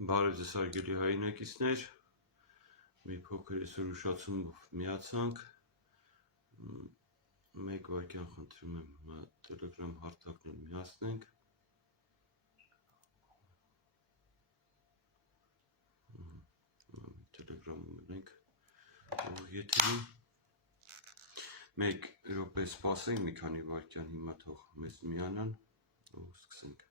Բարև ձեզ հարգելի հայրենակիցներ, մի փոքր այսօր ուշացումով միացանք, մեկ վայրկյան խնդրում եմ Telegram հարթակն միացնենք, Telegram-ում ենք եթերին, մեկ րոպե սպասենք, մի քանի վայրկյան հիմա թող մեզ միանան ու սկսենք։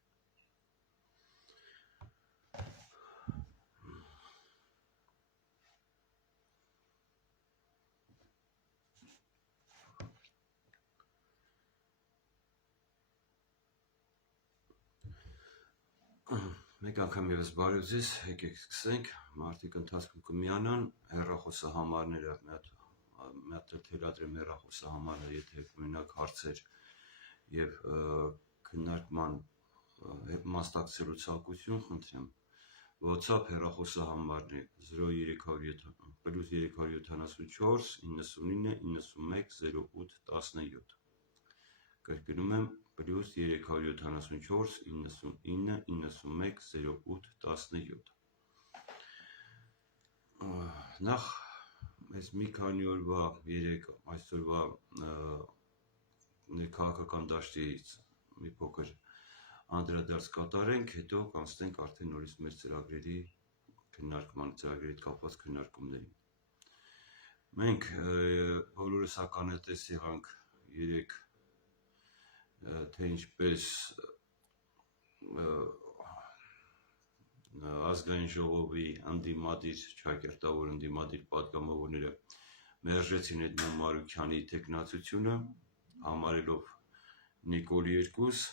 Մեկ անգամ ևս բարև ձեզ, եկեք սկսենք, մարդիկ ընթացքում կմիանան, հեռախոսահամարները, մի հատ թելադրեմ հեռախոսահամարը, եթե մենակ հարցեր և քննարկման մասնակցելու ցանկություն, խնդրեմ, WhatsApp հեռախոսահամարն է 0374 99 91 08 17, կրկնում եմ, +374 99 91 08 17։ Նախ այս մի քանի օրվա այսօրվա քաղաքական դաշտից մի փոքր անդրադարձ կատարենք, հետո կանցնենք արդեն նորից մեր ծրագրերի քննարկման, ծրագրերի հետ կապված քննարկումներին։ Մենք բոլորս ականատես եղանք երեկ, թե ինչպես ազգային ժողովի ընդդիմադիր, ճակերտավոր ընդդիմադիր պատգամավորները մերժեցին Էդմոն Մարուքյանի թեկնածությունը, համարելով Նիկոլի 2,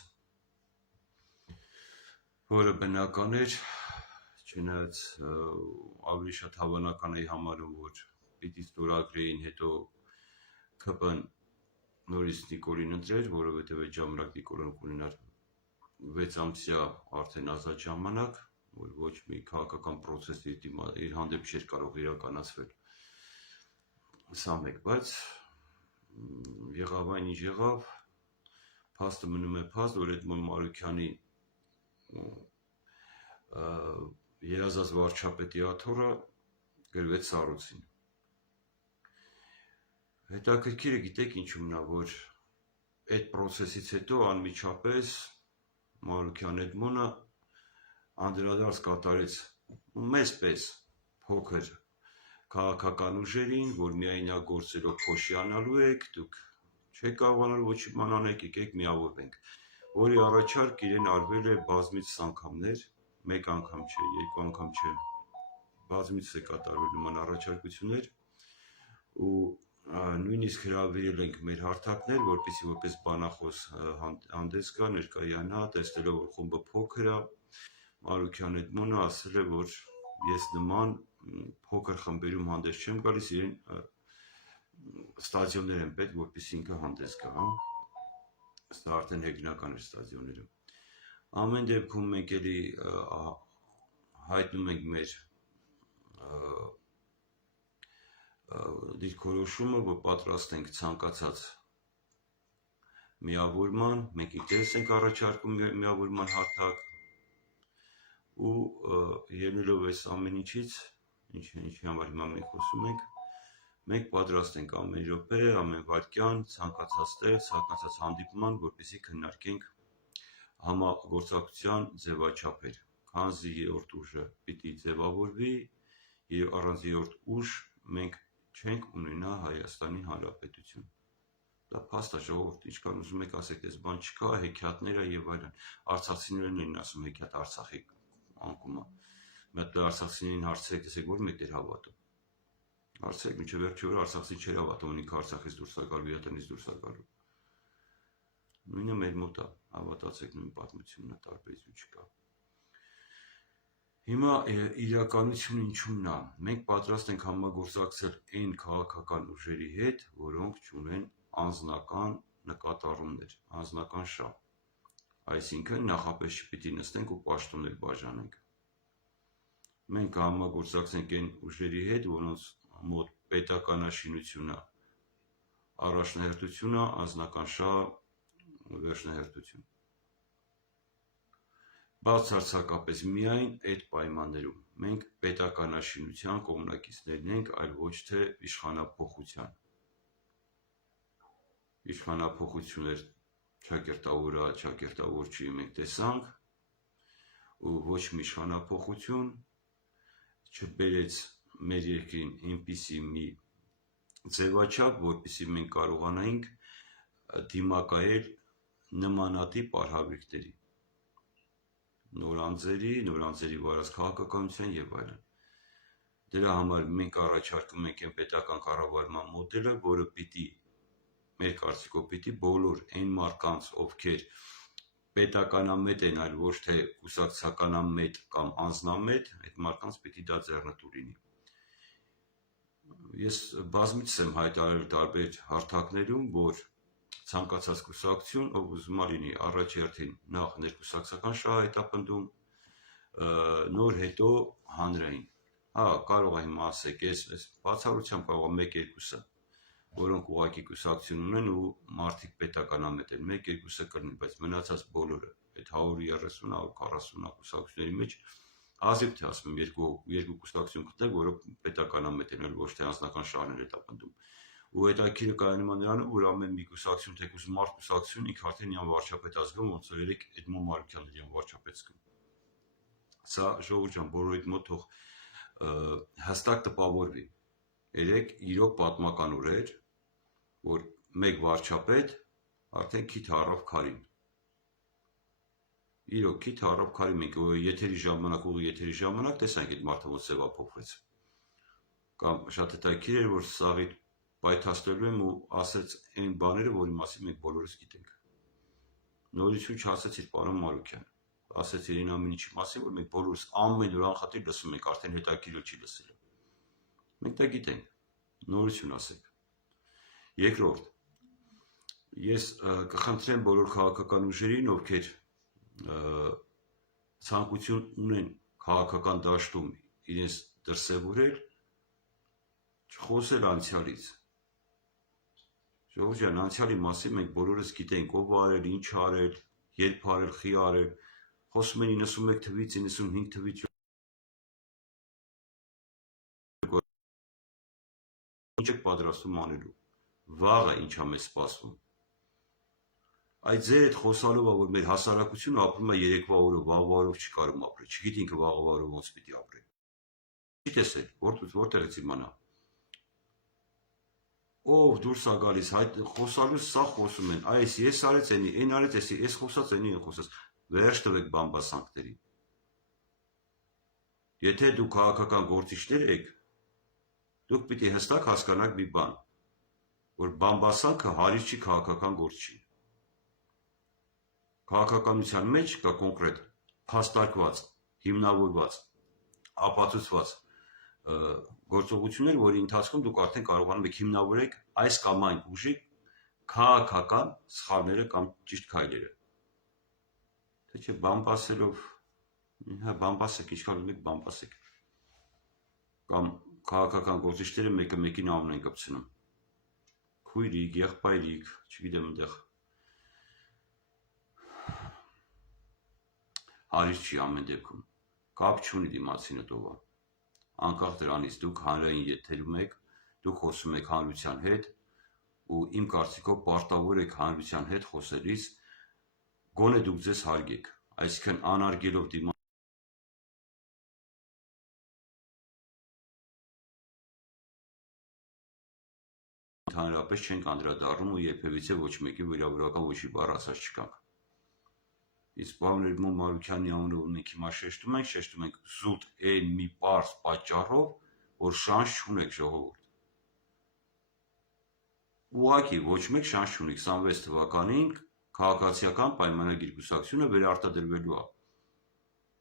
որը բնական էր, չնայած ավելի շատ հավանական է համարում, որ պիտի ստորագրեին, հետո ՔՊ-ն նորից Նիկոլին ընտրեր, որովհետև այդ ժամանակ Նիկոլին կունենար 6 ամսյա արդեն ազատ ժամանակ, որ ոչ մի քաղաքական պրոցես իր հանդեպ չէր կարող իրականացվել։ Սա մեկ, բայց եղավ այն ինչ եղավ, փաստը մնում է փաստ, որ Էդմոն Մարուքյանի երազած վարչապետի աթոռը գրվեց սառույցին։ Հետաքրքիր է, գիտեք ինչու՞մն է, որ այդ պրոցեսից հետո անմիջապես Մարուքյան Էդմոնը անդրադարձ կատարեց մեզպես փոքր քաղաքական ուժերին, որ միայնագործելով փոշիանալու եք, դուք չեք կարողանալու ոչինչ անեք, եկեք միավորվենք, որի առաջարկ իրեն արվել է բազմիցս անգամներ, մեկ անգամ չէ, երկու անգամ չէ, բազմիցս է կատարվել նման առաջարկություններ ու նույնիսկ հրավիրել ենք մեր հարթակներ, որպեսզի որպես բանախոս հանդես գա, ներկայանա, տեսնելով որ խումբը փոքր է, Մարուքյան Էդմոնը ասել է, որ ես նման փոքր խմբերում հանդես չեմ գալիս, իրեն ստադիոններ են պետք, որպեսզի ինքը հանդես գա, սա արդեն հեգնական էր ստադիոնները։ Ամեն դեպքում մենք էլի հայտնում ենք մեր դիրքորոշումը, որ պատրաստ ենք ցանկացած միավորման, մենք իդես ենք առաջարկում միավորման հարթակ ու ելնելով այս ամեն ինչից, ինչի համար հիմա մենք խոսում ենք, մենք պատրաստ ենք ամեն րոպե, ամեն վայրկյան, ցանկացած տեղ, ցանկացած հանդիպման, որպեսզի քննարկենք համագործակցության ձևաչափեր, քանզի երրորդ ուժը պիտի ձևավորվի և առանց երրորդ ուժ մենք չենք ունենա Հայաստանի Հանրապետություն։ Դա փաստ է, ժողովուրդ, ինչքան ուզում եք ասեք, այս բան չկա, հեքիաթներ է և այլն, արցախցիներն են ասում հեքիաթ Արցախի անկումը, մի հատ արցախցիներին հարցրեք, տեսեք որ մեկն էր հավատում, հարցրեք, մինչև վերջի օրը արցախցին չէր հավատում, որ ինքը Արցախից դուրս է գալու, իր տնից դուրս է գալու։ Նույնը մեր մոտ է, հավատացեք, նույն պատմությունն է, տարբերություն չկա։ Հիմա իրականությունը ինչու՞մն է, մենք պատրաստ ենք համագործակցել այն քաղաքական ուժերի հետ, որոնք չունեն անձնական նկատառումներ, անձնական շահ, այսինքն նախապես չպիտի նստենք ու պաշտոններ բաժանենք։ Մենք կհամագործակցենք այն ուժերի հետ, որոնց մոտ պետականաշինությունը առաջնահերթություն է, անձնական շահը վերջնահերթություն։ Բացարձակապես միայն այդ պայմաններում մենք պետականաշինության կողմնակիցներն ենք, այլ ոչ թե իշխանափոխության։ Իշխանափոխություններ ճակերտավոր չի մենք տեսանք, ու ոչ մի իշխանափոխություն չբերեց մեր երկրին այնպիսի մի ձևաչափ, որպեսզի մենք կարողանայինք դիմակայել նմանատիպ արհավիրքների, նոր անձերի վարած քաղաքականության եւ այլն։ Դրա համար մենք առաջարկում ենք այն պետական կառավարման մոդելը, որը մեր կարծիքով պիտի բոլոր այն մարդկանց, ովքեր պետականամետ են, այլ ոչ թե կուսակցականամետ կամ անձնամետ, այդ մարդկանց պիտի դա ձեռնտու լինի։ Ես բազմիցս եմ հայտարարել տարբեր հարթակներում, որ ցանկացած կուսակցություն, ով ուզում է լինի, առաջերտին նախ ներկուսակցական շահ հետապնդում, նոր հետո հանրային։ Կարող է հիմա ասեք, ես բացառությամբ կարող է 1-2-ը, որոնք ուղղակի կուսակցություն ունեն ու մարդիկ պետականամետ են, 1-2-ը կլինի, բայց մնացած բոլորը, այդ 130-140 կուսակցությունների մեջ, ազիվ թե ասում երկու կուսակցություն գտնել, որոնք պետականամետ են, ոչ թե անձնական շահներ հետապնդում։ Ու հետաքրքիրը կայանում է նրանում, որ ամեն մի կուսակցություն, թեկուզ մարդ կուսակցություն, ինքը արդեն իրան վարչապետ ազգում, ոնց որ երեք Էդմոն Մարուկյանն իրան վարչապետ զգում։ Սա ժողովուրդ ջան, բոլորիդ մոտ թող հստակ տպավորվի։ Երեք իրոք պատմական օրեր, որ մեկ վարչապետ արդեն քիթ առավ քարին։ Իրոք քիթ առավ քարին, մենք եթերի ժամանակ տեսանք այդ մարդը ոնց ձևափոխվեց։ Կամ շատ հետաքրքիր էր, որ սաղի պայթաստելու եմ ու ասեց այն բաները, որի մասին մենք բոլորս գիտենք։ Նորություն չասեց իր պարոն Մարուկյանը, ասեց իրեն ամեն ինչի մասին, որ մենք բոլորս ամեն օր անխտիր լսում ենք, արդեն հետաքրքիր չի լսելու։ Մենք դա գիտենք, նորություն ասեք։ Երկրորդ, ես կխնդրեմ բոլոր քաղաքական ուժերին, ովքեր ցանկություն ունեն քաղաքական դաշտում իրենց դրսևորել, չխոսել անցյալից։ Ժողովուրդ ջան, անցյալի մասին մենք բոլորս գիտենք, ով արել, ինչ արել, երբ արել, խի արել, խոսում են 91 թվից, 95 թվից, ինչ եք պատրաստում անելու, վաղը ինչա մեզ սպասվում։ Այդ ձեր այդ խոսալով, որ մեր հասարակությունը ապրում է երեկվա օրով, վաղվա օրով չի կարող ապրել, չգիտի ինքը վաղվա օրով ոնց պիտի ապրի։ Չի տեսել, որտեղից իմանա։ Ով դուրս է գալիս, խոսալուց սա խոսում են, այս ես արեց էնի, այն արեց էսի, ես խոսած էնի, այն խոսած, վերջ տվեք բամբասանքներին։ Եթե դուք քաղաքական գործիչներ եք, դուք պիտի հստակ հասկանաք մի բան, որ բամբասանքը հարիր չի քաղաքական գործի։ Քաղաքականության մեջ կա կոնկրետ փաստարկված, հիմնավորված, ապացուցված գործողություններ, որի ընթացքում դուք արդեն կարողանում եք հիմնավորեք այս կամ այն ուժի քաղաքական սխալները կամ ճիշտ քայլերը։ Թե չէ բամբասելով, բամբասեք, ինչքան ուզում եք բամբասեք։ Կամ քաղաքական գործիչները մեկը մեկին անուն են կպցնում։ Քույրիկ, եղբայրիկ, չգիտեմ այնտեղ հարիր չի ամեն դեպքում, կապ չունի դիմացինը տովա։ Անկախ դրանից դուք հանրային եթերում եք, դուք խոսում եք հանրության հետ ու իմ կարծիքով պարտավոր եք հանրության հետ խոսելիս գոնե դուք ձեզ հարգեք, այսինքն անարգելով ընդհանրապես չենք անդրադառնում ու երբևիցե ոչ մեկի վիրավորական ոչի բառ ասած չկանք։ Իսկ պարոն Էդմոն Մարուկյանի անունով մենք հիմա շեշտում ենք զուտ այն մի պարզ պատճառով, որ շանս չունեք ժողովուրդ։ Ուղղակի ոչ մեկ շանս չունի 26 թվականին քաղաքացիական պայմանագիր կուսակցությունը վերարտադրվելու է։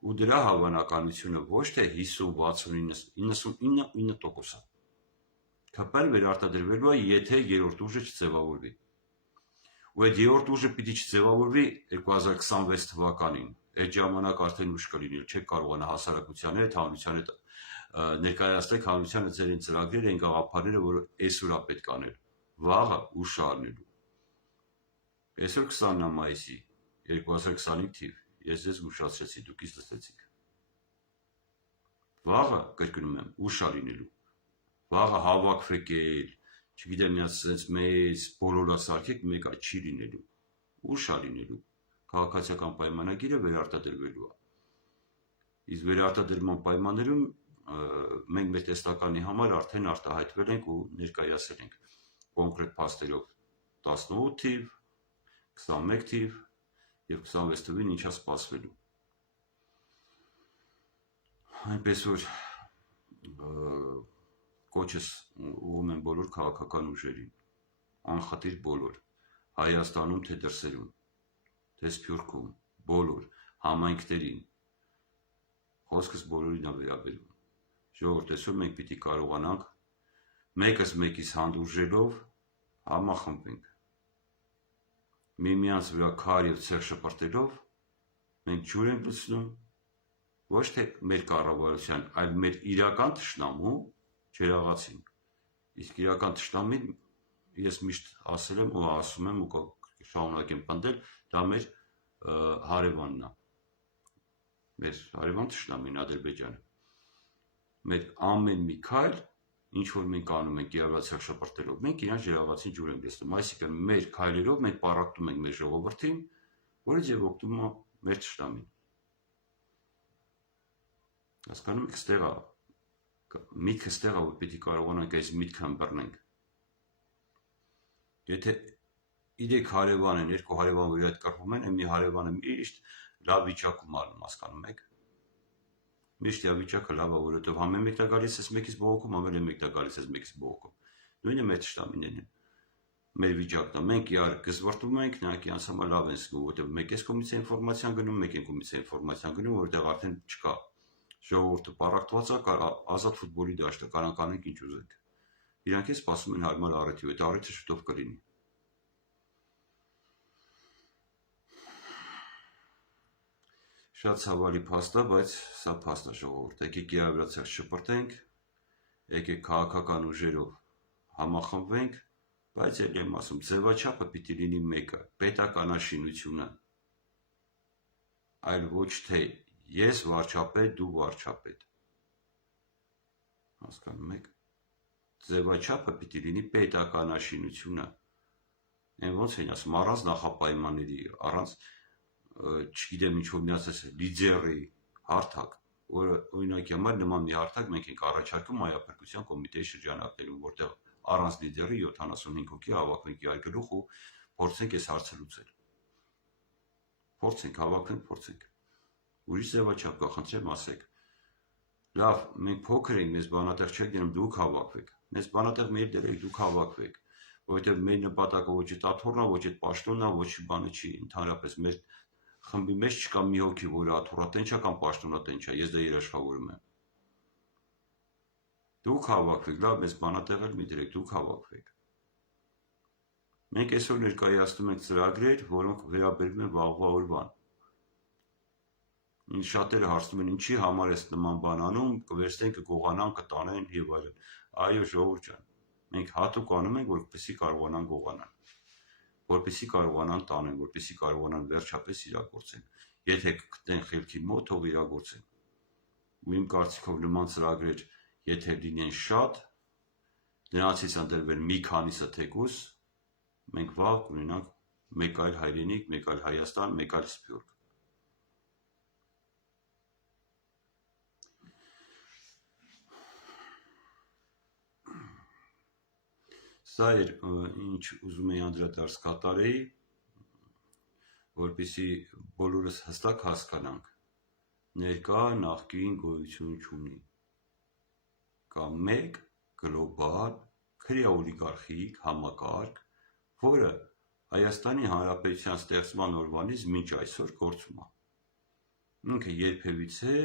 Ու դրա հավանականությունը ոչ թե 50, 60, 99% է։ ՔՊ-ն վերարտադրվելու է, եթե երրորդ ուժը չձևավորվի։ Ու այդ երրորդ ուժը պիտի չձևավորվի 2026 թվականին։ Այդ ժամանակ արդեն ուշ կլինի, չեք կարողանա հասարակության հետ, հանրության հետ ներկայացնել հանրությանը ձեր այն ծրագրերը, այն գաղափարները, որ այսօր է պետք անել, վաղը ուշ է առնելու։ Այսօր 20 մայիսի 2025 թիվ, ես ձեզ ուշացրեցի, դուք ինձ լսեցիք։ Վաղը, կրկնում եմ, ուշ է լինելու։ Վաղը հավաքվեք էլ, չգիտեմ, միացած մեծ բոլորասարքեք, մեկ այդ չի լինելու։ Ուշ է լինելու։ Քաղաքացիական պայմանագիրը վերարտադրվելու է։ Իսկ վերարտադրման պայմաններում մենք մեր տեսլականի համար արդեն արտահայտվել ենք ու ներկայացել ենք կոնկրետ փաստերով 18 թիվ, 21 թիվ եւ 26 թվին ինչա սպասվելու։ Այնպես որ կոչս ուղղում են բոլոր քաղաքական ուժերին, անխտիր բոլոր, Հայաստանում թե դրսերում, թե Սփյուռքում, բոլոր համայնքներին, խոսքս բոլորին է վերաբերում։ Ժողովուրդ, այսօր մենք պիտի կարողանանք մեկս մեկից հանդուրժելով համախմբենք։ Միմյանց վրա քար եւ ցեղ շպրտելով մենք ջուր ենք լցնում ոչ թե մեր կառավարության, այլ մեր իրական թշնամու ջրաղացին։ Իսկ իրական թշնամին ես միշտ ասել եմ ու ասում եմ ու շարունակեմ պնդել, դա մեր հարևանն է։ Մեր հարևան թշնամին Ադրբեջանը։ Մեր ամեն մի քայլ, ինչ որ մենք անում ենք իրավացիա շպրտելով, մենք իրան ջրաղացին ջուր ենք լցնում։ Այսինքն մեր քայլերով մենք պարակտում ենք մեր ժողովրդին, որը եւ օգտվում է մեր թշնամին։ Հասկանում եք, ստեղ է միտքը ստեղ է, որ պիտի կարողանանք այս միտքը ըմբռնենք։ Եթե իրեք հարևան են, երկու հարևան որ այդ կռվում են, մի հարևանը միշտ լավ վիճակում ալնում, հասկանում եք։ Միշտ է վիճակը լավ է, որովհետև համեն մեկն է գալիս էս մեկից բողոքում, ամեն մեկն է գալիս էս մեկից բողոքում։ Նույնը մեր թշնամիներն են։ Մեր վիճակն է, մենք իար գզվրտում ենք, նրանք իրանց համար լավ են զգում, որովհետև մեկ էս կողմից է ինֆորմացիան գնում, մեկ են կողմից է ինֆորմացիան գնում, որտեղ արդեն չկա։ Ժողովուրդը պարակտված է, ազատ ֆուտբոլի դաշտը, կարանք անենք ինչ ուզենք։ Իրանք էլ սպասում են հարմար առիթի, այդ առիթը շուտով կլինի։ Շատ ցավալի փաստ է, բայց սա փաստ է ժողովուրդ։ Եկեք իրավացիա շպրտենք, եկեք քաղաքական ուժերով համախմբվենք, բայց ել եմ ասում, ձևաչափը պիտի լինի մեկը, պետականաշինությունը, այլ ոչ թե ես վարչապետ, դու վարչապետ։ Հասկանում եք, ձևաչափը պիտի լինի պետականաշինությունը, այն ոնց են ասում, առանց նախապայմանների, առանց չգիտեմ ինչ որ միացած լիդերի հարթակ, որը օրինակի համար նման մի հարթակ մենք ենք առաջարկում Հայափրկության կոմիտեի շրջանակներում, որտեղ առանց լիդերի 75 հոգի հավաքվենք իրար գլուխ ու փորձենք այս հարցը լուծել։ Փորձենք, հավաքենք, փորձենք։ Ուրիշ ձևաչափ կա, խնդրեմ ասեք։ Լավ, մենք փոքր ենք, մեզ բանատեղ չեք դնում, դուք հավաքվեք։ Մեզ բանատեղ մեր դերեք, դուք հավաքվեք, որովհետև մեր նպատակը ոչ է տաթորն է, ոչ է պաշտոնն է, ոչ բանը չի, ընդհանրապես մեր խմբի մեջ չկա մի հոգի, որը աթոռատենչ է կամ պաշտոնատենչ է, ես դա երաշխավորում եմ։ Դուք հավաքվեք, լավ, մեզ բանատեղ էլ մի դրեք, դուք հավաքվեք։ Մենք այսօր ներկայացնում ենք ծրագրեր, որոնք վերաբերում են վաղվա օրվան։ Ինչ շատերը հարցնում են, ինչի համար ես նման բան անում, կվերցնեն, կգողանան, կտանեն եւ այլն։ Այո, ժողովուրդ ջան, մենք հատուկ անում ենք, որպեսզի կարողանան գողանալ, որպեսզի կարողանան տանեն, որպեսզի կարողանան վերջապես իրագործեն։ Եթե կգտնեն խելքի մոտ, թող իրագործեն։ Ու իմ կարծիքով նման ծրագրեր, եթե լինեն շատ, նրանցից ընտրվեն մի քանիսը թեկուզ, մենք վաղ կունենանք մեկ այլ հայրենիք, մեկ այլ Հայաստան, մեկ այլ Սփյուռք։ Սա էր, ինչ ուզում էի անդրադարձ կատարեի, որպեսզի բոլորս հստակ հասկանանք, ներկա նախկին գոյություն չունի։ Կա մեկ գլոբալ քրեաօլիգարխիկ համակարգ, որը Հայաստանի Հանրապետության ստեղծման օրվանից մինչ այսօր գործում է։ Ինքը երբևիցե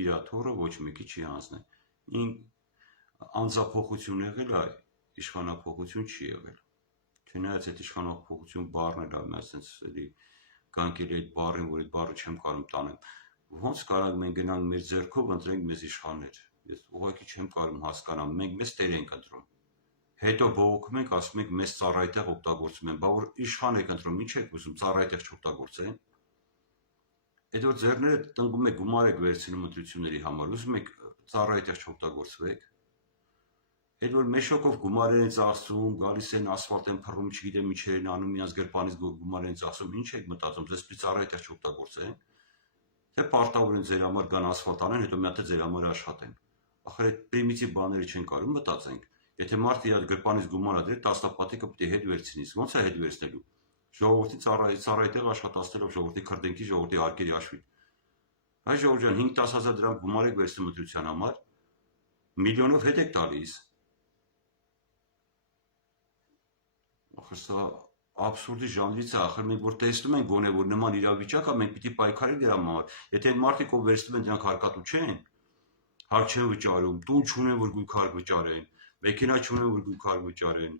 իր աթոռը ոչ մեկի չի հանձնել։ Անձափոխություն եղել է, իշխանափոխություն չի եղել։ Չնայած այդ իշխանափոխություն բառն էլ է, ասենց էլի գանք էլ այդ բառին, որ այդ բառը չեմ կարող տանեմ։ Ոնց կարող մենք գնանք մեր ձեռքով ընտրենք մեզ իշխաններ։ Ես ուղղակի չեմ կարող հասկանալ, մենք մեզ տեր ենք ընտրում։ Հետո բողոքում ենք, ասում ենք մեզ ծառայտեղ օգտագործում են, բա որ իշխան եք ընտրում, ինչ եք ուզում, ծառայտեղ չօգտագործեն։ Այդ որ ձեռները տնկում եք գումար եք վերցնում ընտրությունների համար, ուզում եք ծառայի տեղ չօգտագործվեք։ Այդ որ մեշոկով գումար են ծախսում, գալիս են ասֆալտ են փռում, չգիտեմ ինչեր են անում, իրանց գրպանից գումար են ծախսում, ինչ եք մտածում, ձեզ պիտի ծառայի տեղ չօգտագործեն։ Թե պարտավոր են ձեր համար կան ասֆալտ անեն, հետո մի հատ ձեր համար աշխատեն։ Ախր այդ պրիմիտիվ բաները չեն կարող մտածենք։ Եթե մարդը իր գրպանից գումար ա դրել, տասնապատիկը պիտի հետ վերցնի, ո՞նց է հետ վերցնելու։ Ժողովրդի ծառայի տեղ աշխատացնելով ժողովրդի քրդենքի, ժողովրդի արկերի հաշվին։ Հայ ժողովուրդ ջան, 5-10 հազար դրամ գումար եք վերցնում ընտրության համար, միլիոնով հետ եք տալիս։ Ախր սա абսուրդի ժանրից է, ախր մենք որ տեսնում ենք գոնե որ նման իրավիճակ է, մենք պիտի պայքարենք դրա համար։ Եթե մարդիկ ով վերցնում են դրանք հարկատու չեն, հարկ չեն վճարում, տուն չունեն որ գույք հարկ վճարեն, մեքենա չունեն որ գույք հարկ վճարեն։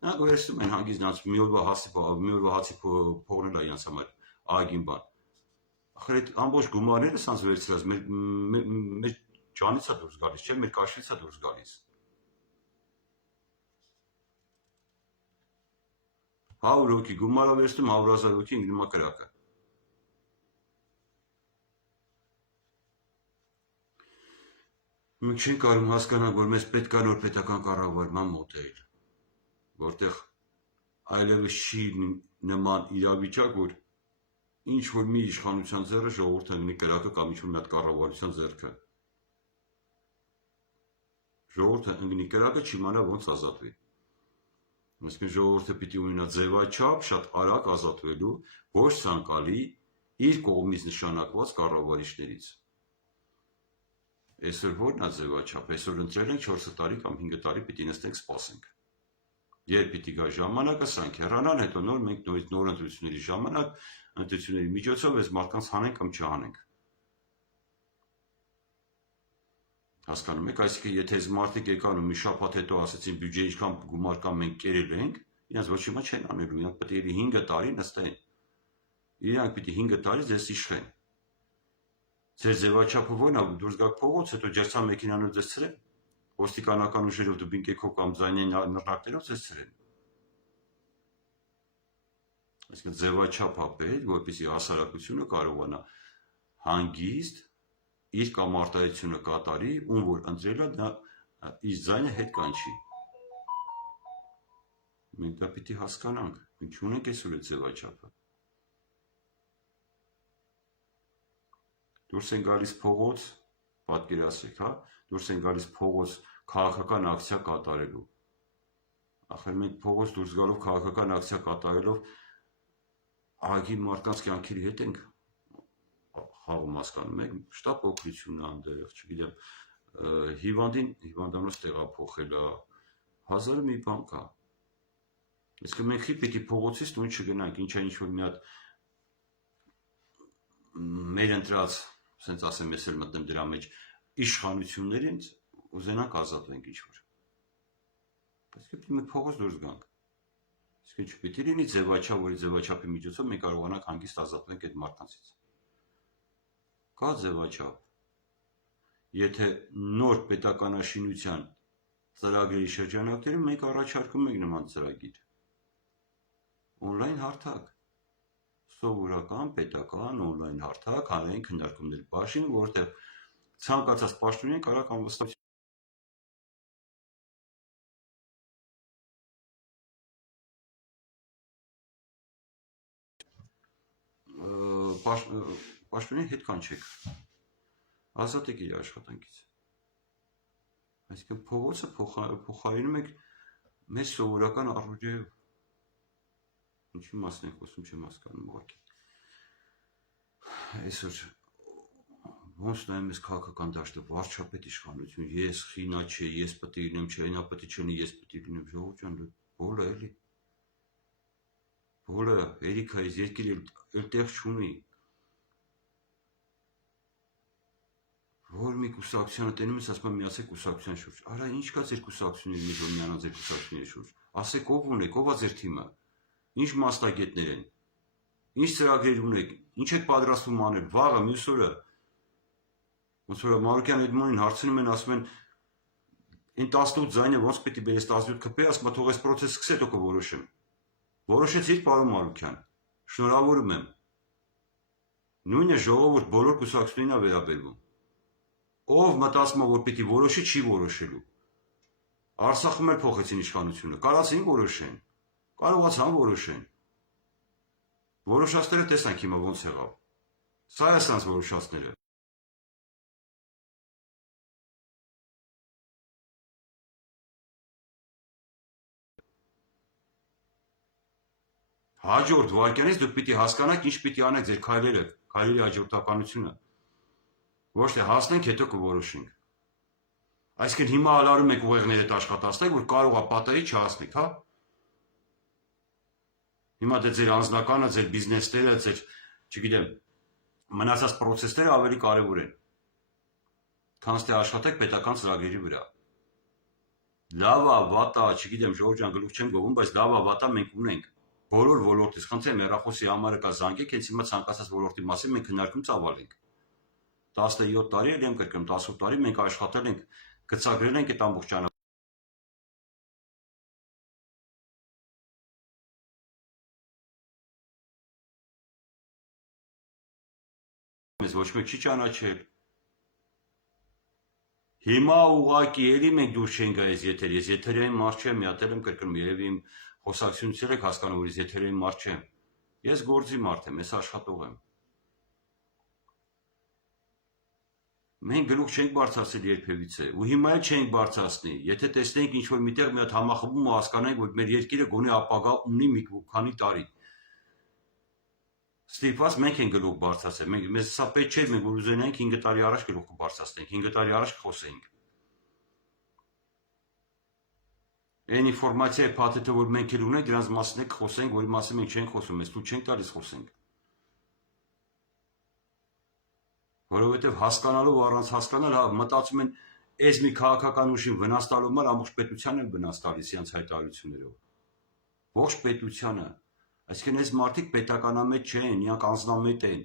Նրանք վերցնում են հանգիստ նրանց մի օրվա հացի փողնել է իրենց համար ահագին բան։ Ախր այդ ամբողջ գումարները սանց վերցրած մեր ջանից է դուրս գալիս, չէ՞, մեր կաշվից է դուրս գալիս։ 100 հոգի գումար ա վերցնում, 100,000 հոգի ընկնում ա կրակը։ Մենք չենք կարող հասկանալ, որ մեզ պետք է նոր պետական կառավարման մոդել, որտեղ այլևս չի նման իրավիճակ, որ ինչ որ մի իշխանության ձեռը ժողովուրդը ընկնի կրակը կամ ինչ-որ մի հատ կառավարության ձեռքը։ Ժողովուրդը ընկնի կրակը, չիմանա ոնց ազատվի։ Այսինքն ժողովուրդը պիտի ունենա ձևաչափ շատ արագ ազատվելու, ոչ ցանկալի իր կողմից նշանակված կառավարիչներից։ Այսօր ո՞րն է ձևաչափ, այսօր ընտրել ենք 4 տարի կամ 5 տարի պիտի նստենք սպասենք։ Երբ պիտի գա ժամանակը, սրանք հեռանան, հետո նոր մենք նոր ընտրությունների ժամանակ, ընտրությունների միջոցով այս մարդկանց հանենք կամ չհանենք։ Հասկանում եք, այսինքն եթե այս մարդիկ եկան ու մի շաբաթ հետո ասեցին բյուջեի ինչքան գումար կա մենք կերել ենք, իրանց ոչ մի չեն անելու, իրանք պետք է 5 տարի նստեն։ Իրանք պիտի 5 տարի ձեզ իշխեն։ Ձեր ձևաչափը ո՞րն է, դուրս գաք փողոց, հետո ջերցան մեքենանով ձեզ ցրեն, ոստիկանական ուժերով դուբինկեքով կամ ձայնային նռնակներով ձեզ ցրեն։ Այսինքն ձևաչափ է պետք, որպեսզի հասարակությունը կարողանա հանգիստ իր կամ արտահայտությունը կատարի, ում որ ընտրել է դա իր ձայնը հետ կանչի։ Մենք դա պիտի հասկանանք, մենք չունենք այսօր այդ ձևաչափը։ Դուրս են գալիս փողոց, պատկերացրեք, հա, դուրս են գալիս փողոց քաղաքական ակցիա կատարելու։ Ախր մենք փողոց դուրս գալով քաղաքական ակցիա կատարելով ահագին մարդկանց կյանքերի հետ ենք խաղում, հասկանում եք, շտապ օգնությունն է այնտեղ, չգիտեմ, հիվանդանոց տեղափոխելը, հազար մի բան կա։ Իսկ մենք պիտի փողոցից տուն չգնանք, ինչա ինչ-որ մի հատ մեր ընտրած, ասենց ասեմ, ես էլ մտնեմ դրա մեջ, իշխանություններից ուզենանք ազատվենք ինչ-որ։ Բայց պիտի մենք փողոց դուրս գանք։ Իսկ չպիտի լինի ձևաչափ, որի ձևաչափի միջոցով մենք կարողանանք հանգիստ ազատվենք այդ մարդկանցից։ Կա ձևաչափ։ Եթե նոր պետականաշինության ծրագրերի շրջանակներում մենք առաջարկում ենք նման ծրագիր։ Օնլայն հարթակ։ Սովորական, պետական, օնլայն հարթակ, հանրային քննարկումների բաժին, որտեղ ցանկացած պաշտոնյա կարող անվստահ պաշտոնյա հետ կանչեք, ազատեք իր աշխատանքից։ Այսինքն փողոցը փոխարինում եք մեր սովորական առօրյայով։ Ինչի մասն ենք խոսում, չեմ հասկանում ուղղակի։ Այսօր ոնց նայում ես քաղաքական դաշտը, վարչապետ իշխանություն, ես խինա չէ, ես պետք է լինեմ, չէ, նա պետք է չլինի, ես պետք է լինեմ, ժողովուրդ ջան, բոլը էլի։ Բոլը երիքա այս երկիրը այդտեղ չունի։ Որ մի կուսակցությանը տենում ես, ասում միացեք կուսակցության շուրջ։ Արա ինչ կա ձեր կուսակցությունների մեջ, որ միանան ձեր կուսակցությունների շուրջ։ Ասեք ով ունեք, ով է ձեր թիմը։ Ինչ մասնագետներ են։ Ինչ ծրագրեր ունեք, ինչ եք պատրաստվում անել, վաղը, մյուս օրը։ Ոնց որ Մարուկյան Էդմոնին հարցնում են, ասում են, այն 18 ձայնը ոնց պետք է բերես 17 քփե, ասում թող այս process սկսե, հետո կորոշեմ։ Որոշեցիք, պարոն Մարուկյան։ Շնորհավորում եմ։ Նույնը ժողովուրդ բոլոր կուսակցությունին է վերաբերվում։ Ով մտածում է, որ պիտի որոշի, չի որոշելու։ Արցախում էլ փոխեցին իշխանությունը, կարացին որոշեն, կարողացան որոշեն։ Որոշածները տեսանք հիմա ոնց եղավ։ Սա է սրանց որոշածները։ Հաջորդ վարքյանից դուք պիտի հասկանաք, ինչ պիտի անեք ձեր քայլերը, քայլերի հաջորդականությունը։ Ոչ թե հասնենք, հետո կորոշենք։ Այսինքն հիմա ալարում եք ուղեղները աշխատացնեք, որ կարող է պատահի չհասնեք, հա։ Հիմա դե ձեր անձնականը, ձեր բիզնեսները, ձեր, չգիտեմ, մնացած պրոցեսները ավելի կարևոր են, քան թե աշխատեք պետական ծրագրերի վրա։ Լավա, վատա, չգիտեմ, Ժողովուրդ ջան, գլուխ չեմ գովում, բայց լավա, վատա մենք ունենք։ Բոլոր ոլորտից, խնդրեմ, հեռախոսի համարը կա զանգեք, հենց հիմա ցանկացած ոլորտի մասին մենք քննարկում ծավալենք։ 17 տարի էլ եմ կրկնում, 18 տարի մենք աշխատել ենք, գծագրել ենք այդ ամբողջ ճանապարհը։ Մեզ ոչ մեկ չի ճանաչել։ Հիմա ուղղակի էլի մենք դուրս չենք գա այս եթեր, ես եթերային մարդ չեմ, մի հատ եմ կրկնում, երևի իմ խոսակցությունից եք հասկանում, որ ես եթերային մարդ չեմ։ Ես գործի մարդ եմ, ես աշխատող եմ։ Մենք գլուխ չենք բարձրացել երբևիցե, ու հիմա էլ չենք բարձրացնի։ Եթե տեսնենք ինչ-որ միտեղ մի հատ համախմբում ու հասկանանք, որ մեր երկիրը գոնե ապագա ունի մի քանի տարի։ Ստիպված մենք ենք գլուխ բարձրացել, մեզ սա պետք չէ, մենք որ ուզենայինք 5 տարի առաջ գլուխ կբարձրացնենք, 5 տարի առաջ կխոսեինք։ Այն ինֆորմացիայի փաթեթը, որ մենք էլ ունենք, դրանց մասին ենք խոսենք, որի մասին մենք չենք խոսում, մեզ ցույց չենք տալիս խոսենք։ Որովհետև հասկանալով ու առանց հասկանալ, մտածում են, այս մի քաղաքական ուժին վնաս տալու համար ամբողջ պետության են վնաս տալիս իրենց հայտարարություններով։ Ողջ պետությանը, այսինքն այս մարդիկ պետականամետ չեն, իրանք անձնամետ են։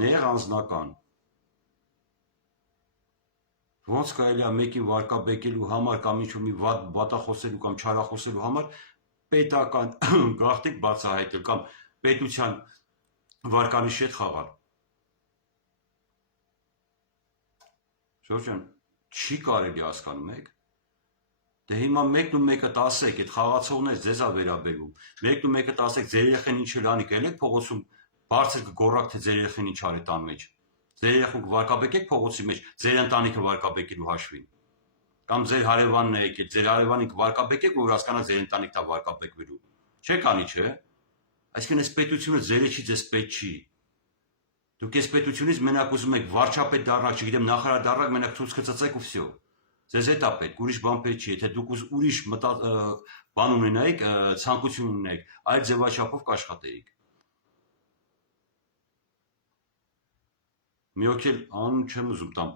Նեղ անձնական։ Ոնց կարելի է մեկին վարկաբեկելու համար կամ ինչ-որ մի վատախոսելու կամ չարախոսելու համար պետական գաղտնիք բացահայտել կամ պետության վարկանիշի հետ խաղալ։ Ժողովուրդ ջան, չի կարելի հասկանում եք։ Դե հիմա մեկն ու մեկը տասեք, այդ խաղացողներ ձեզ է վերաբերվում։ Մեկն ու մեկը տասեք, ձեր երեխեն ինչ էլ անի, կելեք փողոցում բարձր կգոռաք, թե ձեր երեխեն ինչ արի տան մեջ։ Ձեր երեխուն կվարկաբեկեք փողոցի մեջ, ձեր ընտանիքը վարկաբեկելու հաշվին։ Կամ ձեր հարևանն է եկել, ձեր հարևանին կվարկաբեկեք, որ հասկանա ձեր ընտանիքն է վարկաբեկվելու։ Չեք անի, չէ։ Այսինքն այս պետությունը ձեր չի, ձեզ պետք չի։ Դուք այս պետությունից մենակ ուզում եք վարչապետ դառնալ, չգիտեմ, նախարար դառնալ, մենակ ցույց կծծեք ու վсё։ Ձեզ էդ է պետք, ուրիշ բան պետք չի։ Եթե դուք ուրիշ բան ունենայիք, ցանկություն ունենայիք, այլ ձևաչափով կաշխատեիք։ Մի հոգ էլ անուն չեմ ուզում տամ։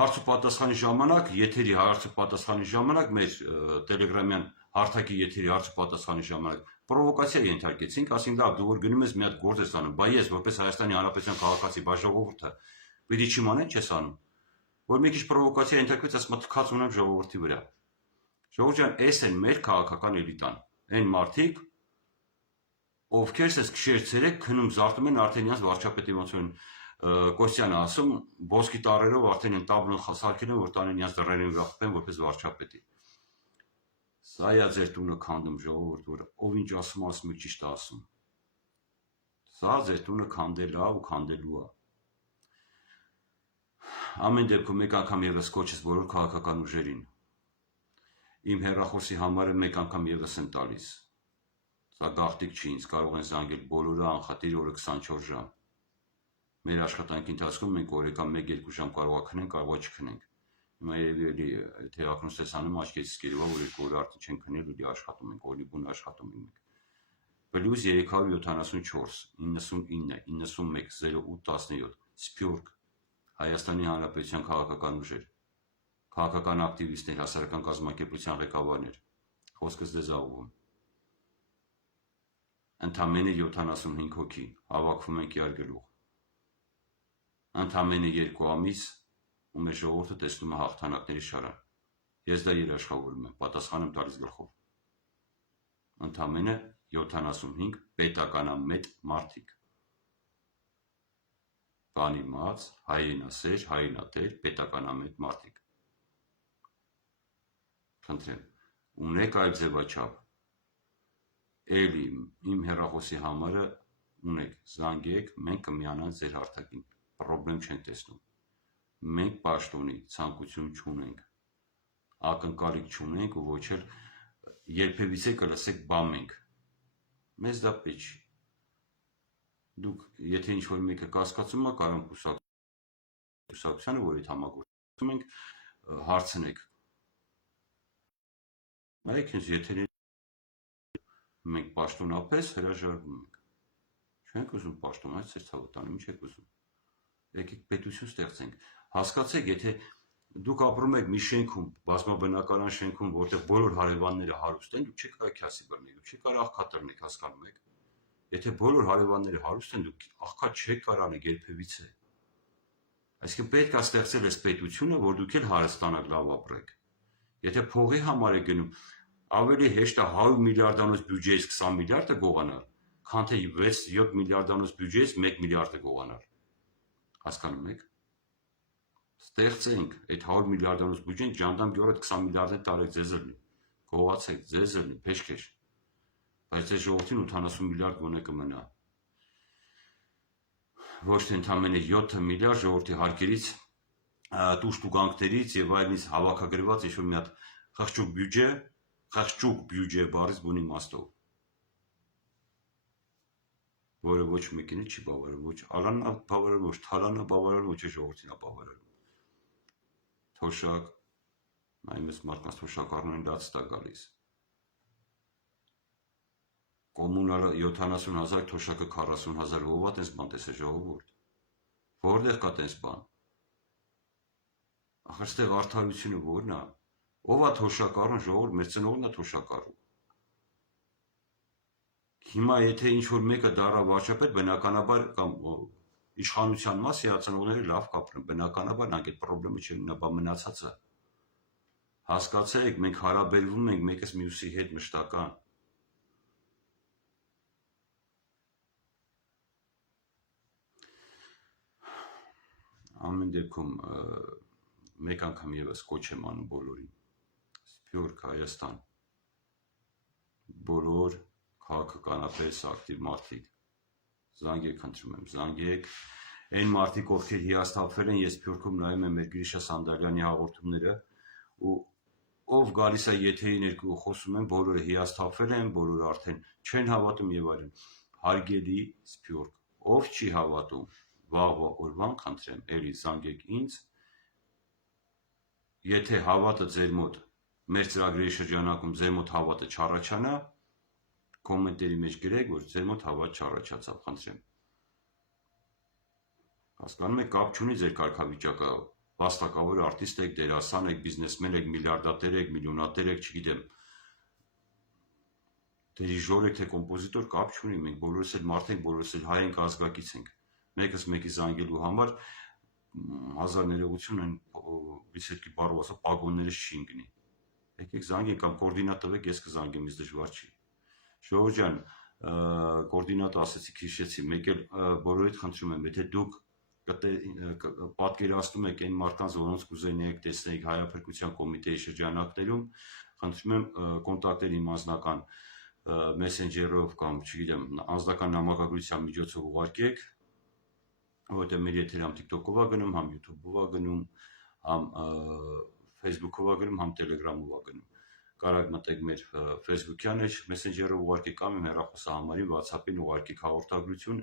Հարց ու պատասխանի ժամանակ, եթերի հարց ու պատասխանի ժամանակ, մեր տելեգրամյան հարթակի եթերի հարց ու պատասխանի ժամանակ պրովոկացիա ենթարկեցինք, ասին լավ, դու որ գնում ես մի հատ գործ ես անում, բայց ես որպես Հայաստանի Հանրապետության քաղաքացի, բայց ժողովուրդը պիտի չիմանեն չես անում, որ մի քիչ պրովոկացիա ենթարկվեց, ասում թքած ունեմ ժողովրդի վրա։ Ժողովուրդ ջան, այս են մեր քաղաքական էլիտան, այն մարդիկ, ովքեր ես քշեր ցերեկ քնում զարտում են արդեն իրենց վարչապետի ոնց որ Կոստյանը ասում, ոսկի տարերով արդեն են տաբլոն սարքել են, որ տանեն իրենց դռներին վրա խփեն որպես վարչապետի։ Սա է ձեր տունը քանդում ժողովուրդ, որ ով ինչ ասում, ասում եք ճիշտ ասում։ Սա ձեր տունը քանդել է ու քանդելու է։ Ամեն դեպքում մեկ անգամ եւս կոչես բոլոր քաղաքական ուժերին։ Իմ հեռախոսի համարը մեկ անգամ եւս եմ տալիս։ Սա գաղտնիք չի, ինձ կարող են զանգել բոլորը անխտիր օրը 24 ժամ։ Մեր աշխատանքի ընթացքում մենք օրեկան 1-2 ժամ կարող է քնենք, կարող է չքնենք։ Հիմա երևի թերակնուստեսանում աչքեցից կերևա, որ 2 օր արդեն չեն քնել, ու աշխատում ենք, օրի բուն աշխատում ենք։ Պլյուս 374 99 91 08 17 Սփյուռք Հայաստանի Հանրապետության քաղաքական ուժեր, քաղաքական ակտիվիստներ, հասարակական կազմակերպության ղեկավարներ, խոսքս դեզ աղվում։ Ընդամենը 75 հոգի հավաքվում ենք իրար գլուխ։ Ընդամենը 2 ամիս ու մեր ժողովուրդը տեսնում է հաղթանակների շարան։ Ես դա երաշխավորում եմ, պատասխան եմ տալիս գլխով։ Ընդամենը 75 պետականամետ մարդիկ։ բանիմաց, հայրենասեր, հայրենատեր, պետականամետ մարդիկ։ Խնդրեմ, ունեք այլ ձևաչափ, էլի իմ հեռախոսի համարը ունեք, զանգեք, մենք կմիանանք ձեր հարթակին, պրոբլեմ չենք տեսնում, մենք պաշտոնի ցանկություն չունենք, ակնկալիք չունենք ու ոչ էլ երբևիցե կլսեք բամենք, մեզ դա պետք չի, դուք եթե ինչ-որ մեկը կասկածում է, կարող կուսակցությանը, որ այդ համագործում ենք, հարցնեք, նայեք ինձ եթերին մենք պաշտոնապես հրաժարվում ենք, չենք ուզում պաշտոնայից ձեր ցավոտանում, ինչ եք ուզում, եկեք պետություն ստեղծենք, հասկացեք, եթե դուք ապրում եք մի շենքում, բազմաբնակարան շենքում, որտեղ բոլոր հարևանները հարուստ են, դուք չեք կարող քյասի բռնեք, դուք չեք կարող աղքատռնեք, հասկանում եք, եթե բոլոր հարևանները հարուստ են, դուք աղքատ չեք կարող անել երբևիցե, այսինքն պետք է ստեղծել այս պետությունը, որ դուք էլ հարստանաք, լավ ապրեք, եթե փողի համար եք գնում, ավելի հեշտ է 100 միլիարդանոց բյուջեից 20 միլիարդը գողանալ, քան թե 6-7 միլիարդանոց բյուջեից 1 միլիարդը գողանալ, հասկանում եք, ստեղծենք այդ 100 միլիարդանոց բյուջեն, ջանդամ գյորդ 20 միլիարդեն տարեք ձեզ լինի, գողացեք, ձեզ լինի, փեշքեշ, բայց այս ժողովրդին 80 միլիարդ գոնե կմնա, ոչ թե ընդամենը 7 միլիարդ ժողովրդի հարկերից, տուժտուգանքներից եւ այլնից հավաքագրված ինչ-որ մի հատ խղճուկ բյուջե բառից բուն իմաստով, որը ոչ մեկին չի բավարարում, ոչ Ալանն է բավարարում, ոչ Թալանն է բավարարում, ոչ ժողովրդին է բավարարում, թոշակ, նայում ես մարդկանց թոշակ առնեն լաց տա գալիս, կոմունալը 70,000, թոշակը 40,000, ով է տես բան տեսե ժողովուրդ, որտեղ կա տես բան, ախր ստեղ արդարությունը որն է, ով է թոշակ առնում ժողովուրդ, մեր ծնողն է թոշակ առում, հիմա եթե ինչ-որ մեկը դառա վարչապետ, բնականաբար կամ իշխանության մաս ծնողները լավ կապրեն, բնականաբար նրանք այդ պրոբլեմը չեն ունենա, բա մնացածը, հասկացեք, մենք հարաբերվում ենք մեկս մյուսի հետ մշտական, ամեն դեպքում մեկ անգամ եւս կոչ եմ անում բոլորին, Սփյուռք, Հայաստան, բոլոր քաղաքականապես ակտիվ մարդիկ, զանգեք, խնդրում եմ, զանգեք, այն մարդիկ, ովքեր հիասթափվել են, ես Սփյուռքում նայում եմ մեր Գրիշա Սանդալյանի հաղորդումները ու ով գալիս է եթերի ներքո խոսում են, բոլորը հիասթափվել են, բոլորը արդեն չեն հավատում եւ այլն, հարգելի Սփյուռք, ով չի հավատում, վաղվա օրվան խնդրեմ, էլի զանգեք ինձ, եթե հավատը ձեր մոտ, մեր ծրագրերի շրջանակում ձեր մոտ հավատը չառաջանա, կոմենտերի մեջ գրեք, որ ձեր մոտ հավատ չառաջացավ, խնդրեմ, հասկանում եք, կապ չունի ձեր կարգավիճակը, վաստակավոր արտիստ եք, դերասան եք, բիզնեսմեն եք, միլիարդատեր եք, միլիոնատեր եք, չգիտեմ, դիրիժոր եք, թե կոմպոզիտոր, կապ չունի, մենք բոլորս էլ մարդ ենք, բոլորս էլ հայ ենք, ազգակից ենք, մեկս մեկի զանգելու համար 1000 ներողություն են վիսետքի բառով ասա պագոններս չի ընկնի, եկեք զանգենք կամ կորդինատ տվեք, ես կզանգեմ, ինձ դժվար չի, Ժողովուրդ ջան, կորդինատը ասեցի, հիշեցի, մեկ էլ բոլորիդ խնդրում եմ, եթե դուք պատկերացնում եք այն մարդկանց, որոնց կուզենայիք տեսնեիք հայափրկության կոմիտեի շրջանակներում, խնդրում եմ կոնտակտեր իմ անձնական մեսենջերով կամ, չգիտեմ, անձնական նամակագրության միջոցով ուղարկեք, որտեղ մեր եթերը համ TikTok-ով է գնում, համ YouTube-ով է գնում, համ Facebook-ով է գնում, համ Telegram-ով է գնում, կարող մտեք մեր Facebook-յան էջ մեսենջերով ուղարկեք կամ իմ հեռախոսահամարին, WhatsApp-ին ուղարկեք հաղորդագրություն,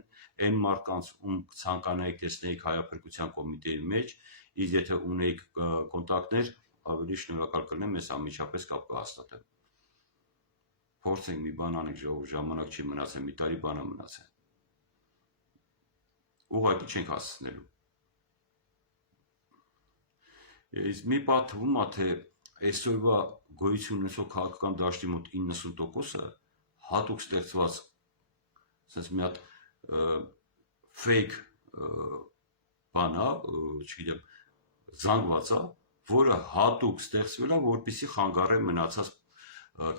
այն մարդկանց, ում ցանկանայիք տեսնեիք հայափրկության կոմիտեի մեջ, իսկ եթե ունեիք կոնտակտներ, ավելի շնորհակալ կլինեմ, ես անմիջապես կապ կհաստատեմ։ Փորձենք մի բան անենք, ժողովուրդ, ժամանակ չի մնացել, մի տարի բան է մնացել։ Ուղղակի չենք հասցնելու։ Իսկ մի բան թվում է, թե այսօրվա գոյություն ունեցող քաղաքական դաշտի մոտ 90%-ը հատուկ ստեղծված sense մի հատ fake բան է, չգիտեմ, զանգված է, որը հատուկ ստեղծվել է, որպեսզի խանգարի մնացած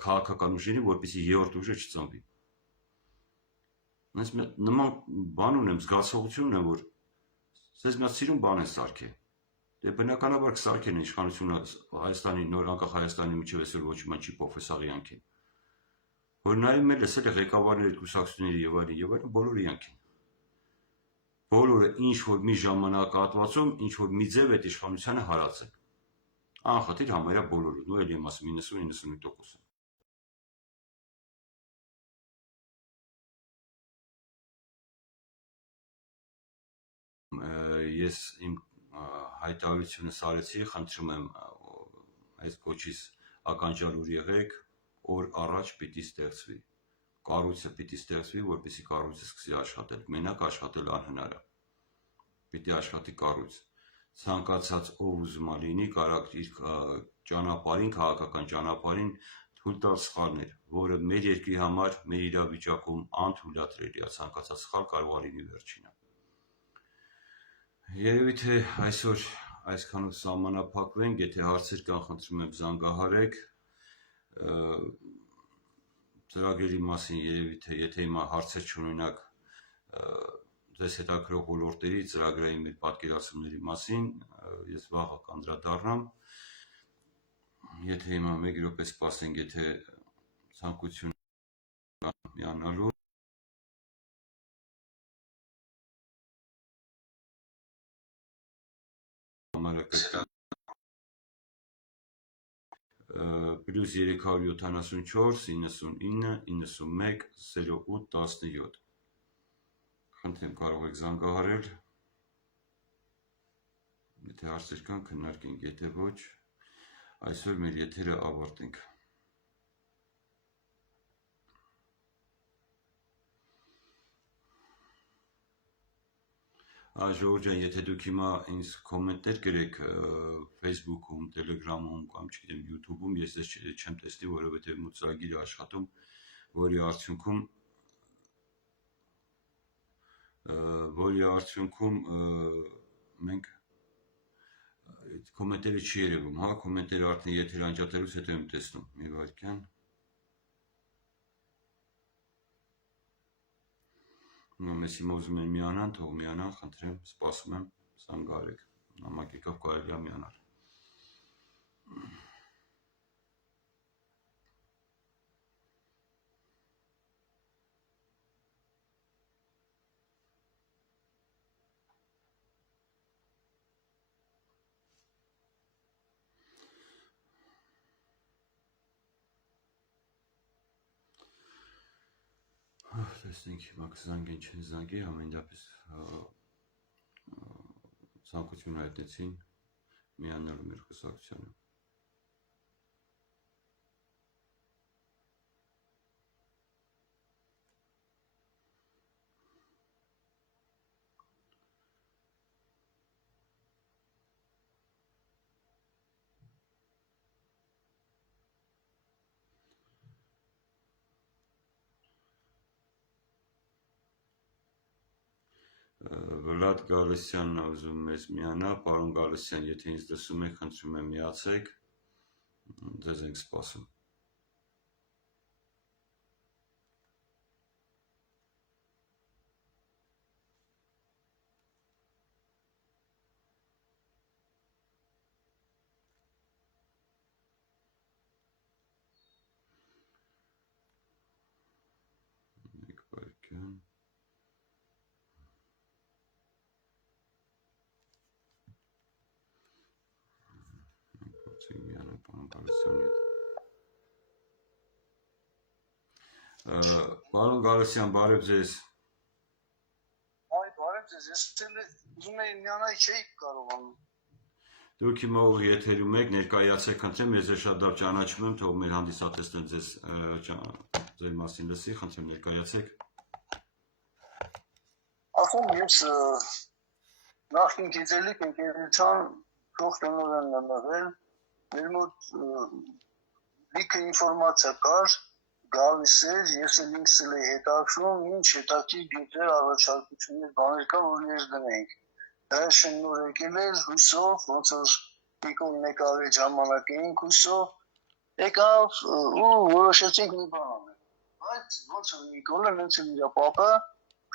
քաղաքական ուժերին, որպեսզի երրորդ ուժը չծնվի։ Նման բան ունեմ, զգացողություն ունեմ, որ սեզմնացիրում բան են սարքել։ Դե բնականաբար կսարքեն իշխանությունը Հայաստանի նոր անկախ Հայաստանի միջև այսօր ոչ մի չի Պոֆեսաղյանք են։ Որ նայում եմ լսել է ղեկավարների կուսակցությունների եւ այլն բոլորը իրանք են։ Բոլորը ինչ որ մի ժամանակահատվածում ինչ որ մի ձև այդ իշխանությանը հարացել։ Անխտիր համարյա բոլորը, նույն էլ եմ ասում 90-95%։ Ես իմ հայտարարությունը սարեցի, խնդրում եմ այս կոչիս ականջալուր եղեք, օր առաջ պիտի ստեղծվի, կառույցը պիտի ստեղծվի, որպեսզի կառույցը սկսի աշխատել, մենակ աշխատել անհնար է, պիտի աշխատի կառույց, ցանկացած ով ուզում է լինի, կարող իր ճանապարհին, քաղաքական ճանապարհին թույլ տալ սխալներ, որը մեր երկրի համար, մեր իրավիճակում անթույլատրելի է, ցանկացած սխալ կարող է լինի վերջինը։ Երևի թե այսօր այսքանով սահմանափակվենք, եթե հարցեր կան, խնդրում եմ զանգահարեք, ծրագրերի մասին երևի թե եթե հիմա հարցեր չունենաք ձեզ հետաքրող ոլորտերի ծրագրային մեր պատկերացումների մասին, ես վաղը կանդրադառնամ, եթե հիմա 1 րոպե սպասենք, եթե ցանկություն կա միանալու Պլյուս 374 99 91 08 17 խնդրեմ կարող եք զանգահարել, եթե հարցեր կան քննարկենք, եթե ոչ, այսօր մեր եթերը ավարտենք։ Ժողովուրդ ջան, եթե դուք հիմա ինձ կոմենտներ գրեք Facebook-ում, Telegram-ում կամ չգիտեմ YouTube-ում, ես ձեզ չեմ տեսնի, որովհետև մոտ ծրագիր է աշխատում, որի արդյունքում մենք կոմենտերը չի երևում, հա, կոմենտերը արդեն եթեր անջատելուց հետո եմ տեսնում, մի վայրկյան։ Մեզ հիմա ուզում են միանան, թող միանան, խնդրեմ, սպասում եմ, զանգահարեք, նամակեկով կարելի է միանալ։ Տեսնենք հիմա կզանգեն, չեն զանգի, համենայնպես ցանկություն հայտնեցին միանալու մեր կուսակցությանը։ Վլադ Գալստյանն ուզում մեզ միանա, պարոն Գալստյան, եթե ինձ լսում եք, խնդրում եմ միացեք, ձեզ ենք սպասում։ Մեկ վայրկյան։ Պարոն Գալստյան, բարև ձեզ։ Այ բարև ձեզ, ես ուզում էի միանալ, չէի կարողանում։ Դուք հիմա ուղղ եթերում եք, ներկայացեք, խնդրեմ, ես շատ լավ ճանաչում եմ, թող մեր հանդիսատեսն ձեր մասին լսի, խնդրեմ ներկայացեք։ Ասում ես նախին գիտելիք ընկերության փոխտնօրենն եմ եղել, մեր մոտ լիքը ինֆորմացիա կար, գալիս էր, ես էլ ինքս էլ էի հետաքրում, ինչ հետաքրքիր գիտեր առաջարկություններ բաներ կա, որ ներդնենք։ Դա շնորհակալ էր հույսով, ոնց որ Նիկոլ նկարի ժամանակ էինք հույսով, եկավ ու որոշեցինք մի բան անել։ Բայց ոնց որ Նիկոլը նենց էլ իր պապը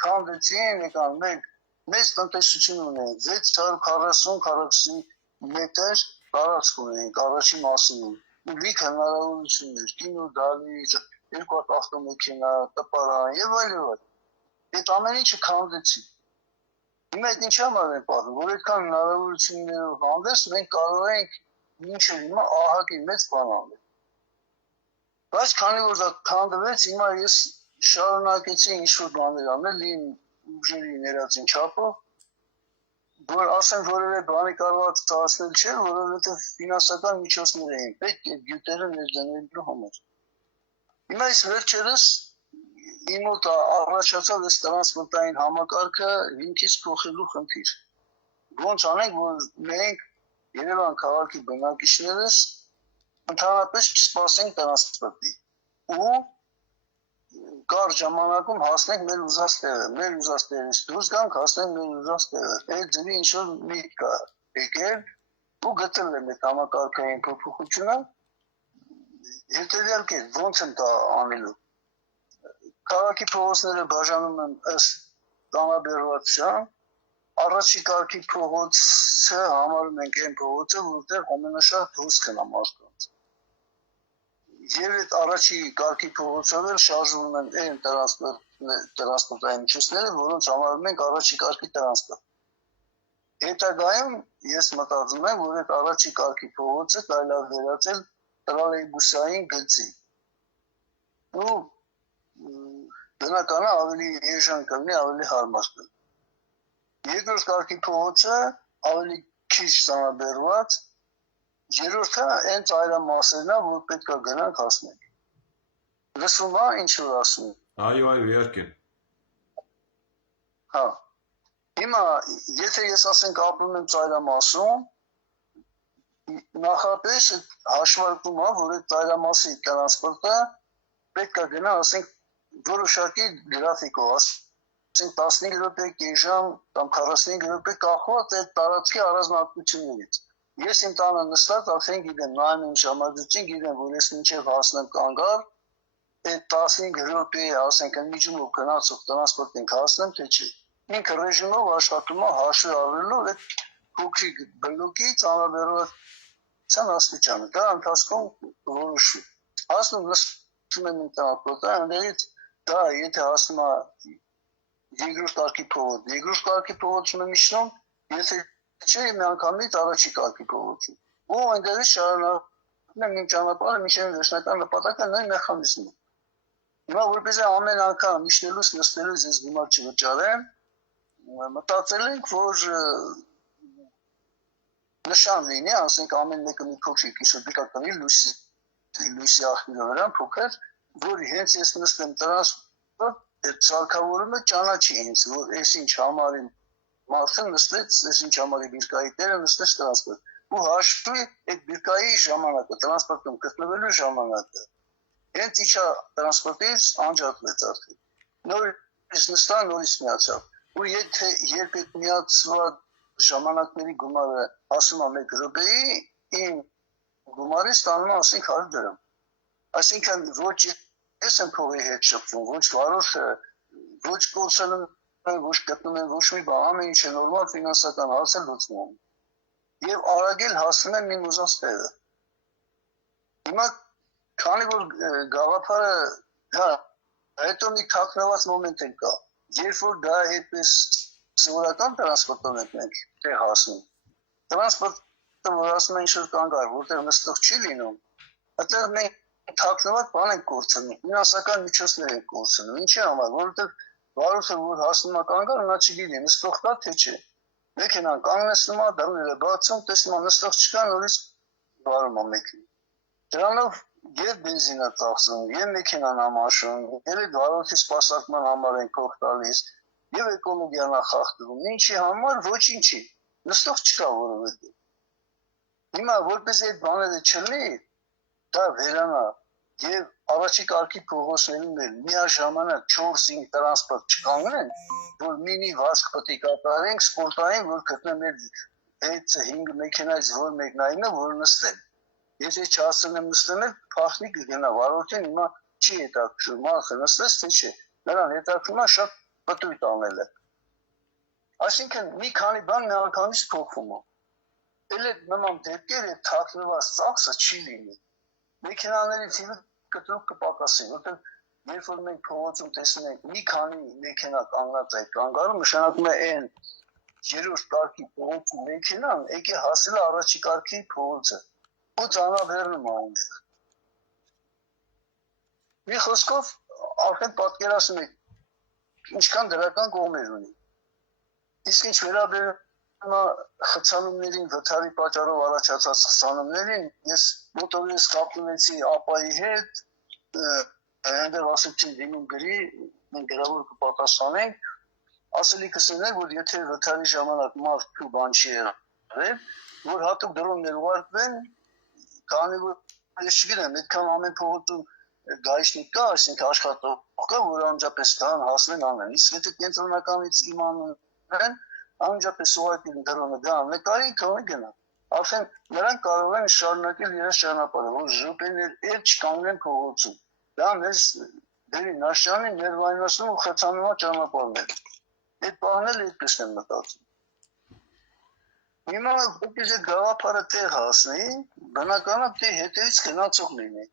քանդեցին, եկան մեկ մեծ տնտեսություն ունենք, 640-40 մետր տարածք ունենք առաջի մասում, ու լիք հնարավորություններ, կինո, դալիճ, 2 ավտոմեքենա, տպարան եւ այլն։ Այդ ամեն ինչը քանդեցի։ Հիմա այդ ինչի համար են պատմում, որ այդքան հնարավորություններով հանդերձ մենք կարող ենք ինչը հիմա ահագին մեծ բան անել։ Բայց քանի որ դա քանդվեց, հիմա ես շարունակեցի ինչ-որ բաներ անել իմ ուժերի ներածին չափով, որ ասեմ որևէ բանի կարողացնել չէ, որովհետև ֆինանսական միջոցներ էին պետք այդ գյուտերը ներդնելու համար։ Հիմա այս վերջերս իմ մոտ առաջացավ այս տրանսպորտային համակարգը հիմքից փոխելու խնդիր։ Ոնց անենք, որ մենք Երևան քաղաքի բնակիչներս ընդհանրապես չսպասենք տրանսպորտի ու կար ժամանակում հասնենք մեր ուզած տեղը, մեր ուզած տեղից դուրս գանք, հասնենք մեր ուզած տեղը։ Այդ ձևի ինչ-որ միտք կա եկել ու գտել եմ այդ համակարգային փոփոխությունը։ Հետևյալ կերպ ոնց եմ դա անելու։ Քաղաքի փողոցները բաժանում են ըստ կանաբերվածության, առաջի կարգի փողոցը համարում ենք այն փողոցը, որտեղ ամենաշատ հոսքն է մարդկանց։ Եվ այդ առաջի կարգի փողոցով էլ շարժվում են այն տրանսպորտային միջոցները, որոնց համարում ենք առաջի կարգի տրանսպորտ։ Հետագայում ես մտածում եմ, որ այդ առաջի կարգի փողոցը կարելի է վերածել տրոլեյբուսային գծի։ Ու բնականաբար ավելի էժան կլինի, ավելի հարմար կլինի։ Երկրորդ կարգի փողոցը ավելի քիչ ծանրաբեռնված, երրորդը այն ծայրամասերն է, որ պետք է գնանք հասնենք։ Լսում ա ինչ որ ասում։ Այո, իհարկե։ Հա։ Հիմա եթե ես ասենք ապրում եմ ծայրամասում, նախապես հաշվարկում ա, որ այդ ծայրամասի տրանսպորտը պետք է գնա, ասենք որոշակի գրաֆիկով, ասենք 15 րոպե, կես ժամ կամ 45 րոպե կախված այդ տարածքի առանձնահատկություններից։ Ես իմ տանը նստած արդեն գիտեմ, նայում եմ ժամադրություն, գիտեմ, որ ես մինչև հասնեմ կանգառ, այդ 15 րոպե, ասենք ընդմիջումով գնացող տրանսպորտին հասնեմ, թե չէ։ Ինքը ռեժիմով աշխատում է հաշվի առնելու այդ փոքրիկ բլոկի ծանրաբեռնվածության աստիճանը։ Դա ընթացքում որոշվի։ Հասնում նստում եմ իմ տրանսպորտը, այնտեղից դա եթե հասնում է երկրորդ կարգի փողոց, երկրորդ կարգի փողոցում եմ իջնում, եթե չէ, միանգամից առաջի կարգի փողոցում։ Ու այնտեղից շարունակում եմ իմ ճանապարհը մինչև վերջնական նպատակը նույն մեխանիզմով։ Հիմա որպես ամեն անգամ իջնելուց նստելուց ես գումար չվճարեմ, մտածել ենք, որ նշան լինի, ասենք ամեն մեկը մի փոքրիկ ինչ-որ դեկատանի լույսի աղբյուրի վրա փոքր, որ հենց ես նստեմ տրանսպորտ, այդ սարքավորումը ճանաչի ինձ, որ այս ինչ համարի մարդը նստեց, այս ինչ համարի բիրկայի տերը նստեց տրանսպորտ։ Ու հաշվի այդ բիրկայի ժամանակը, տրանսպորտում գտնվելու ժամանակը։ Հենց իջա տրանսպորտից անջատվեց արդեն։ Նորից նստա, նորից միացավ։ Ու եթե երբ այդ միացված ժամանակների գումարը ասում է 1 րոպեի, իմ գումարը ստանում է ասենք 100 դրամ։ Այսինքն ոչ ես եմ փողի հետ շփվում, ոչ վարորդը, ոչ կորցնում են, ոչ գտնում են, ոչ մի բան, ամեն ինչ է նորմալ ֆինանսական հարց է լուծվում։ Եվ արագել հասնում եմ իմ ուզած տեղը։ Հիմա քանի որ գաղափարը, հա, հետո մի թաքնված մոմենտ էլ կա, երբ որ դա այդպես սովորական տրանսպորտով ենք մենք տեղ հասնում։ Տրանսպորտը որ ասում են ինչ-որ կանգառ, որտեղ նստող չի լինում, այդտեղ մենք թաքնված բան ենք կորցնում, ֆինանսական միջոցներ ենք կորցնում։ Ինչի համար, որովհետև վարորդը որ հասնում է կանգառ, նա չգիտի նստող կա թե չէ։ Մեքենան կանգնեցնում է, դռները բացում, տեսնում է նստող չկա, նորից վարում է մեքենան։ Դրանով եւ բենզինը ծախսում, եւ մեքենան ամաշում, եւ այդ վարորդի սպասարկման համար են փող տալիս, եւ էկոլոգիան է խախտվում։ Ինչի համար, ոչինչի։ Նստող չկա որովհետեւ։ Հիմա որպես այդ բաները չլինի, դա վերանա եւ առաջի կարգի փողոցներում էլ միաժամանակ 4-5 տրանսպորտ չկանգնեն, որ մինի վազք պետք է կատարենք, սպորտային, որ գտնեն այդ 5 մեքենայից որ մեկնայինը, որ նստեն։ Եթե չհասցնեմ նստել, փախնի կգնա վարորդին, հիմա չի հետաքրքրում, մարդը նստեց թե չէ։ Նրան հետաքրքրում է շատ պտույտ անելը։ Այսինքն մի քանի բան միանգամից փոխվում է։ Էլ այդ նման դեպքերը թաքնված ծախսը չի լինի։ Մեքենաների թիվը կտրուկ կպակասի, որտեղ երբ որ մենք փողոցում տեսնում ենք մի քանի մեքենա կանգնած այդ կանգառում, նշանակում է այն երրորդ կարգի փողոցի մեքենան եկե հասել է առաջի կարգի փողոցը։ Ու ծանրաբեռնում է այնտեղ։ Մի խոսքով արդեն պատկերացնում եք ինչքան դրական կողմեր ունի։ Իսկ ինչ վերաբերում է խցանումներին, վթարի պատճառով առաջացած խցանումներին, ես մոտորապես կապնեցի ապայի հետ, այնտեղ ասեցի դիմում գրի, մենք գրավոր կպատասխանենք, ասելիքս էր, որ եթե վթարի ժամանակ մարդու բան չի եղել, որ հատուկ դրոններ ուղարկվեն, քանի որ ես չգիտեմ, այդքան ամեն փողոցում գայշնիկ կա, այսինքն աշխատող կա, որ անջապես դրան հասնեն անեն։ Իսկ եթե կենտրոնականից իմանում անջապես ուղարկել դրոնը դա նկարի կողմը գնա։ Արդեն նրանք կարող են շարունակել իրենց ճանապարհը, որ ժոպեներ էլ չկանգնեն փողոցում։ Դա մեզ դերի նաշյանի ներվայնացնում ու խցանում է ճանապարհներ։ Այդ բանն էլ այդպես եմ մտածում։ Հիմա որպես այդ գաղափարը տեղ հասնի, բնականաբար դե հետևից գնացող լինի։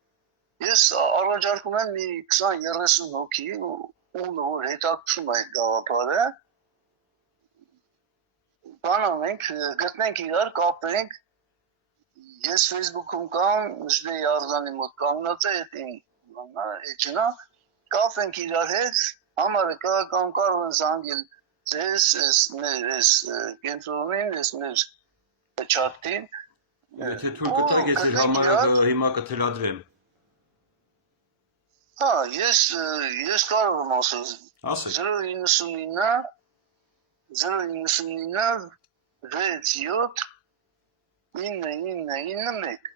Ես առաջարկում եմ մի 20-30 հոգի, ում որ հետաքրքրում է այդ գաղափարը, բան անենք, գտնենք իրար, կապենք, ես Facebook-ում կամ Ժդեի Արձանի մոտ կանգնած է այդ էջնա, կապենք իրար հետ, համարը կամ կարող են զանգել ձեզ, մեր կենտրոնին, մեր չաթին։ Եթե թույլ կտաք, ես համարը հիմա կթելադրեմ։ Հա, ես կարող եմ ասել 099 67 9991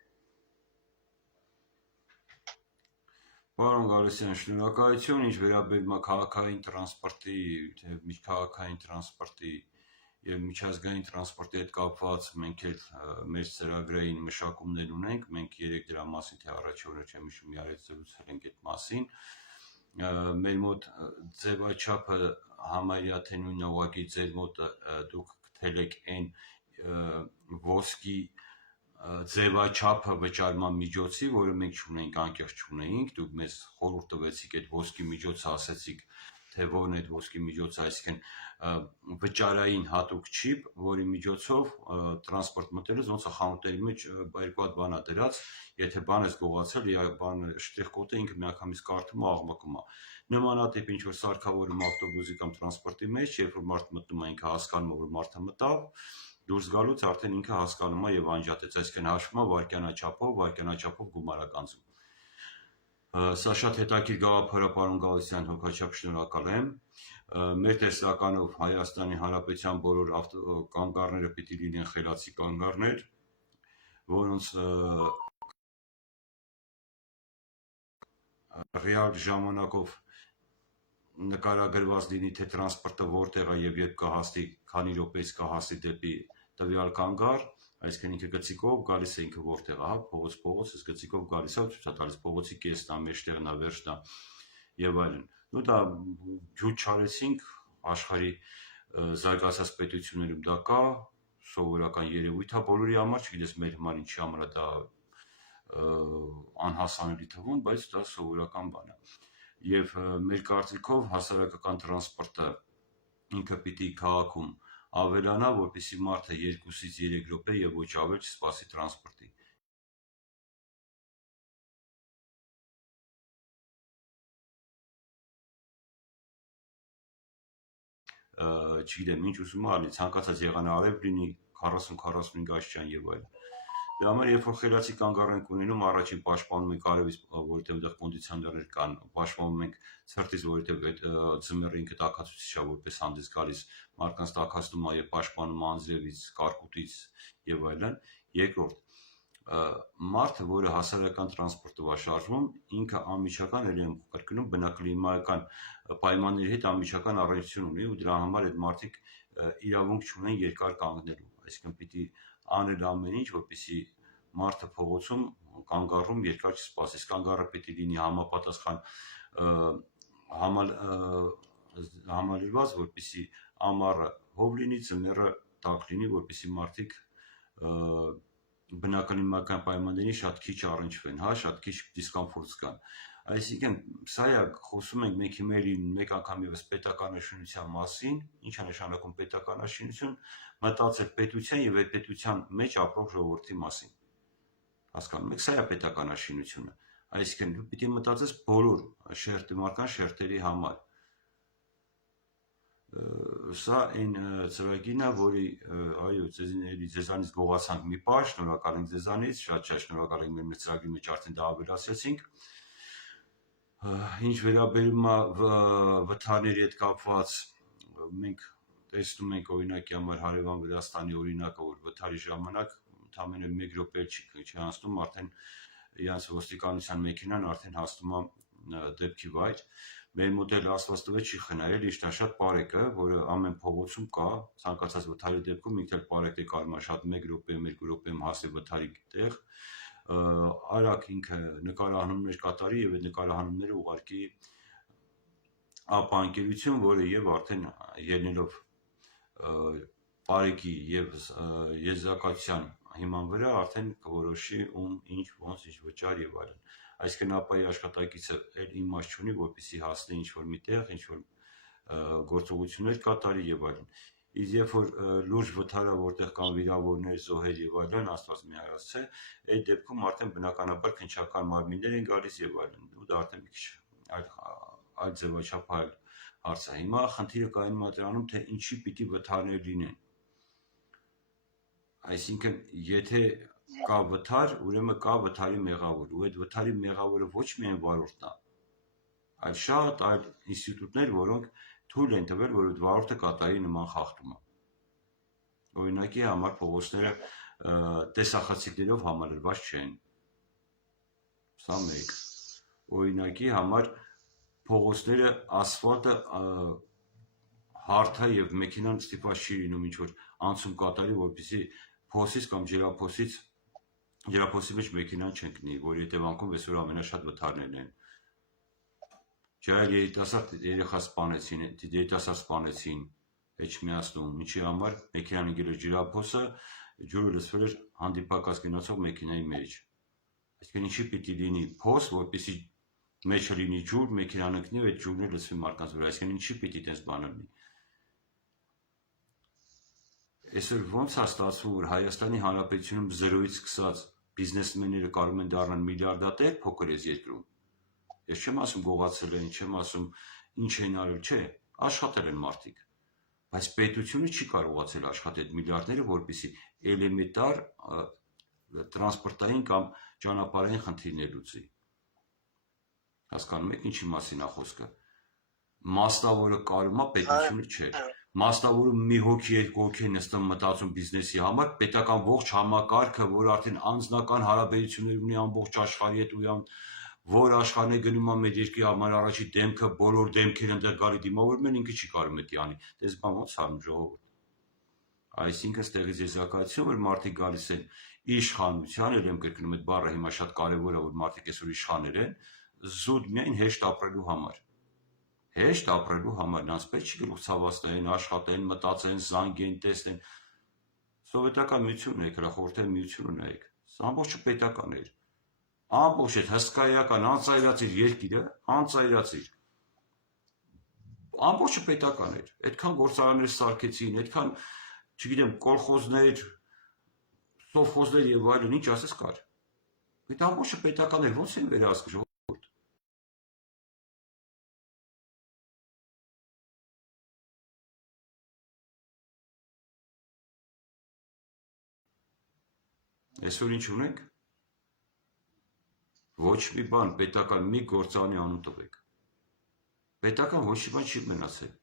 Պարոն Գալստյան, շնորհակալություն, ինչ վերաբերում է քաղաքային տրանսպորտի, թե միջքաղաքային տրանսպորտի եւ միջազգային տրանսպորտի հետ կապված մենք էլ մեր ծրագրային մշակումներ ունենք, մենք երեք դրա մասին թե առաջի օրը չեմ հիշում միարից զրուցել ենք այդ մասին։ Մեր մոտ ձևաչափը համարյա թե նույնը ուղղակի ձեր մոտ դուք գտել եք այն ոսկի ձևաչափը վճարման միջոցի, որը մենք չունենք, անկեղծ չունեինք, դուք մեզ խորհուրդ տվեցիք այդ ոսկի միջոցը, ասեցիք, թե որն է այդ ոսկի միջոցը, այսինքն վճարային հատուկ չիպ, որի միջոցով տրանսպորտ մտելուց ոնց է խանութների մեջ երկու հատ բան է դրած, եթե բան ես գողացել, բանը շտրիխ կոդը ինքը միանգամից կարդում է, աղմկում է։ Նմանատիպ ինչ որ սարքավորում ավտոբուսի կամ տրանսպորտի մեջ, երբ որ մարդ մտնում է, ինքը հասկանում է, որ մարդը մտավ, դուրս գալուց արդեն ինքը հասկանում է եւ անջատեց, այսինքն հաշվում է վայրկյանաչափով գումար է կանցում։ Սա շատ հետաքրքիր գաղափար է, պարոն Գալստյան, հոգաչափ շնորհակալ եմ։ Մեր տեսականով Հայաստանի Հանրապետության բոլոր կանգառները պիտի լինեն խելացի կանգառներ, որոնց ռեալ ժամանակով նկարագրված լինի, թե տրանսպորտը որտեղ է եւ երբ կհասնի, քանի րոպեից կհասնի դեպի տվյալ կանգառ, այսինքն ինքը գծիկով գալիս է ինքը որտեղ է, հա, փողոց, իսկ գծիկով գալիս է, ցույց է տալիս փողոցի կեսն է, մեջտեղն է, վերջն է եւ այլն։ Ու դա ջուր չարեցինք աշխարհի զարգացած պետություններում դա կա, սովորական երևույթ է բոլորի համար, չգիտես մեր համար ինչի համար է դա անհասանելի թվում, բայց դա սովորական բան է։ Եվ մեր կարծիքով հասարակական տրանսպորտը ինքը պիտի քաղաքում ավելանա, որպեսզի մարդը 2-ից 3 րոպե եւ ոչ ավել չսպասի տրանսպորտի։ Չգիտեմ, ինչ ուզում ալի, ցանկացած եղանարև լինի 40-45 աստիճան եւ այլն։ Դրա համար երբ որ խելացի կանգառ ենք ունենում, առաջին պաշտպանում ենք արևից, որովհետեւ այդտեղ կոնդիցիոներներ կան, պաշտպանում ենք ցրտից, որովհետեւ այդ ձմեռը ինքը տաքացուցիչ է, որպես հանդես գալիս, մարդկանց տաքացնում է եւ պաշտպանում անձրևից, կարկուտից եւ այլն։ Երկրորդ, մարդը, որը հասարակական տրանսպորտով է շարժվում, ինքը անմիջական էլ եմ կրկնում բնակլիմայական պայմանների հետ անմիջական առնչություն ունի ու դրա համար այդ մարդիկ իրավունք չունեն երկար կանգնելու, այսինքն պիտի անել ամեն ինչ, որպեսզի մարդը փողոցում կանգառում երկար չսպասի, կանգառը պիտի լինի համապատասխան համալրված, որպեսզի ամառը հով լինի, ձմեռը տաք լինի, որպեսզի մարդիկ բնակլիմայական պայմաններին շատ քիչ առնչվեն, հա, շատ քիչ դիսկոմֆորտ զգան։ Այսինքն, սա է, խոսում ենք մենք հիմա մեկ անգամ ևս պետականաշինության մասին, ինչ է նշանակում պետականաշինություն, մտածել պետության եւ այդ պետության մեջ ապրող ժողովրդի մասին։ Հասկանում եք, սա է պետականաշինությունը։ Այսինքն, դու պիտի մտածես բոլոր մարդկանց շերտերի համար։ Սա այն ծրագիրն է, որի այո, ձեզանից գողացանք մի պահ, շնորհակալ ենք ձեզանից, շատ շնորհակալ ենք մեր ծրագրի մեջ արդեն դա ավելացրեցինք։ Ինչ վերաբերում է վթարների հետ կապված, մենք տեսնում ենք օրինակի համար հարևան Վրաստանի օրինակը, որ վթարի ժամանակ ընդամենը 1 րոպե չի անցնում, արդեն իրանց ոստիկանության մեքենան արդեն հասնում է դեպքի վայր։ Մեր մոտ էլ Աստված տվեց չի խնայել, իշտ է շատ պարեկ է, որը ամեն փողոցում կա, ցանկացած վթարի դեպքում ինքն էլ պարեկ է կարում շատ 1 րոպեում, 2 րոպեում հասնել վթարի տեղ, արագ ինքը նկարահանումներ կատարի եւ այդ նկարահանումները ուղարկի ապանկերություն, որը եւ արդեն ելնելով պարեկի եւ եզրակացության հիման վրա արդեն կորոշի ում ինչ ոնց ինչ վճար եւ այլն։ Այսինքն ապայի աշխատակիցը էլ իմաստ չունի, որպեսզի հասնի ինչ որ միտեղ, ինչ որ գործողություններ կատարի եւ այլն։ Իսկ երբ որ լուրջ վթարը, որտեղ կան վիրավորներ, զոհեր եւ այլն, Աստված մի արածե, այդ դեպքում արդեն բնականաբար քնչական մարմիններ են գալիս եւ այլն։ Ու դա արդեն մի քիչ այլ ձևաչափ այլ հարց է։ Հիմա խնդիրը կայանում է դրանում, թե ինչի պիտի վթարներ լինեն։ Այսինքն, եթե կա վթար, ուրեմն կա վթարի մեղավոր, ու այդ վթարի մեղավորը ոչ միայն վարորդն է, այլ շատ այլ ինստիտուտներ, որոնք թույլ են տվել, որ այդ վարորդը կատարի նման խախտում։ Օրինակի համար փողոցները տեսախցիկներով համալրված չեն։ Սա մեկ։ Օրինակի համար փողոցները ասֆալտը հարթ է եւ մեքենան ստիպված չի լինում ինչ որ անցում կատարի, որպեսզի փոսից կամ ջրափոսի մեջ մեքենան չընկնի, որի հետևանքով այսօր ամենաշատ վթարներն են։ Ջահել երիտասարդ երեխա սպանեցին, Էջմիածնում, ինչի համար մեքենան ընկել էր ջրափոսը, ջուրը լցվել էր հանդիպակաց գնացող մեքենայի մեջ։ Այսինքն ինչի պիտի լինի փոս, որպեսզի մեջը լինի ջուր, մեքենան ընկնի ու այդ ջուրն էլ լցվի մարդկանց վրա, այսինքն ինչի պիտի այդպես բան լինի։ Այսօր ոնց է ստացվում, որ Հայաստանի Հանրապետությունում 0-ից սկսած բիզնեսմենները կարող են դառնալ միլիարդատեր փոքր էս երկրում։ Ես չեմ ասում գողացել են, չեմ ասում ինչ են արել, չէ, աշխատել են մարդիկ, բայց պետությունը չի կարողացել աշխատել այդ միլիարդները, որպեսզի էլեմենտար տրանսպորտային կամ ճանապարհային խնդիրներ լուծի։ Հասկանում եք ինչի մասին է խոսքը։ Մասնավորը կարում է, պետությունը չէ։ Մասնավորը մի հոգի, երկու հոգի են նստում մտածում բիզնեսի համար, պետական ողջ համակարգը, որ արդեն անձնական հարաբերություններ ունի ամբողջ աշխարհի հետ ու որ աշխարհն է գնում է մեր երկրի համար առաջի դեմքը, բոլոր դեմքերը ընդեր գալի դիմավորում են, ինքը չի կարող դա անի։ Դες բան ոնց անում ժողովուրդ։ Այսինքն ստեղից եզրակացություն, որ մարդիկ գալիս են իշխանության, էլ եմ կրկնում այդ բառը հիմա շատ կարևոր է, որ մարդիկ այսօր իշխաներ են, զուտ միայն հեշտ ապրելու համար։ Հեշտ ապրելու համար, նրանց պետք չի գլուխ ցավացնեն, աշխատեն, մտածեն, զանգեն, տեսնեն։ Սովետական միությունն եք, հրախորհրդային միությունը նայեք։ Սա ամբողջը պետական էր։ Ամբողջ այդ հսկայական անծայրացիր երկիրը, անծայրացիր։ Ամբողջը պետական էր։ Այդքան գործարաններ սարքեցին, այդքան, չգիտեմ, կոլխոզներ, սովխոզներ եւ այլն, ինչ ասես կար։ Այդ ամբողջը պետական էր, ո՞նց են վերահսկում ժողովուրդ։ Այսօր ինչ ունենք։ Ոչ մի բան պետական մի գործարանի անուն տվեք։ Պետական ոչ մի բան չի մնացել։